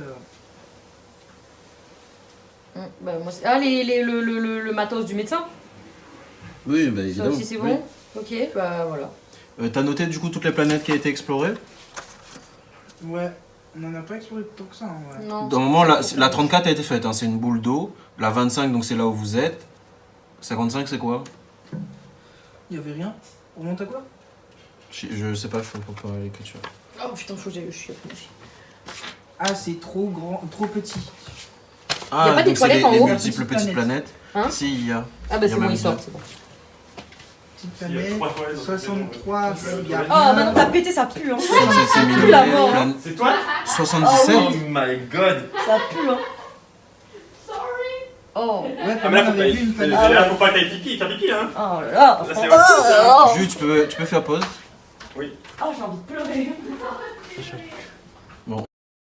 Bah, moi, ah, le matos du médecin. Oui, bah Ça évidemment. aussi c'est Oui. bon. Ok, bah voilà. T'as noté du coup toutes les planètes qui ont été explorées? Ouais. On en a pas exploré tant que ça en vrai. Non. Dans le moment, la 34 a été faite, hein, c'est une boule d'eau. La 25, donc c'est là où vous êtes. 55, c'est quoi? Il y avait rien. On monte à quoi? Je sais pas, je comprends pas l'écriture. Oh putain, faut que je suis Ah, c'est trop grand, trop petit. Ah, Y a pas des donc c'est toilettes en les haut? multiples petites planètes. Hein? Si, il y a. Ah bah Il y a c'est bon, même ils sortent, deux. c'est bon. Petite Il y a planète. 3 toilettes dans 63, cette il y a Oh, maintenant rien. t'as pété, ça pue, hein. 77 000 la mort, hein. C'est toi? 77. Oh my god! Ça pue, hein. Oh. Ouais, Ah, comme mais là, on faut avait vu une pas. planète. Là, faut pas que t'ailles pipi, faire pipi, hein! Oh là là. Là, c'est Oh, oh. Jus, tu peux faire pause. Oh, j'ai envie de pleurer.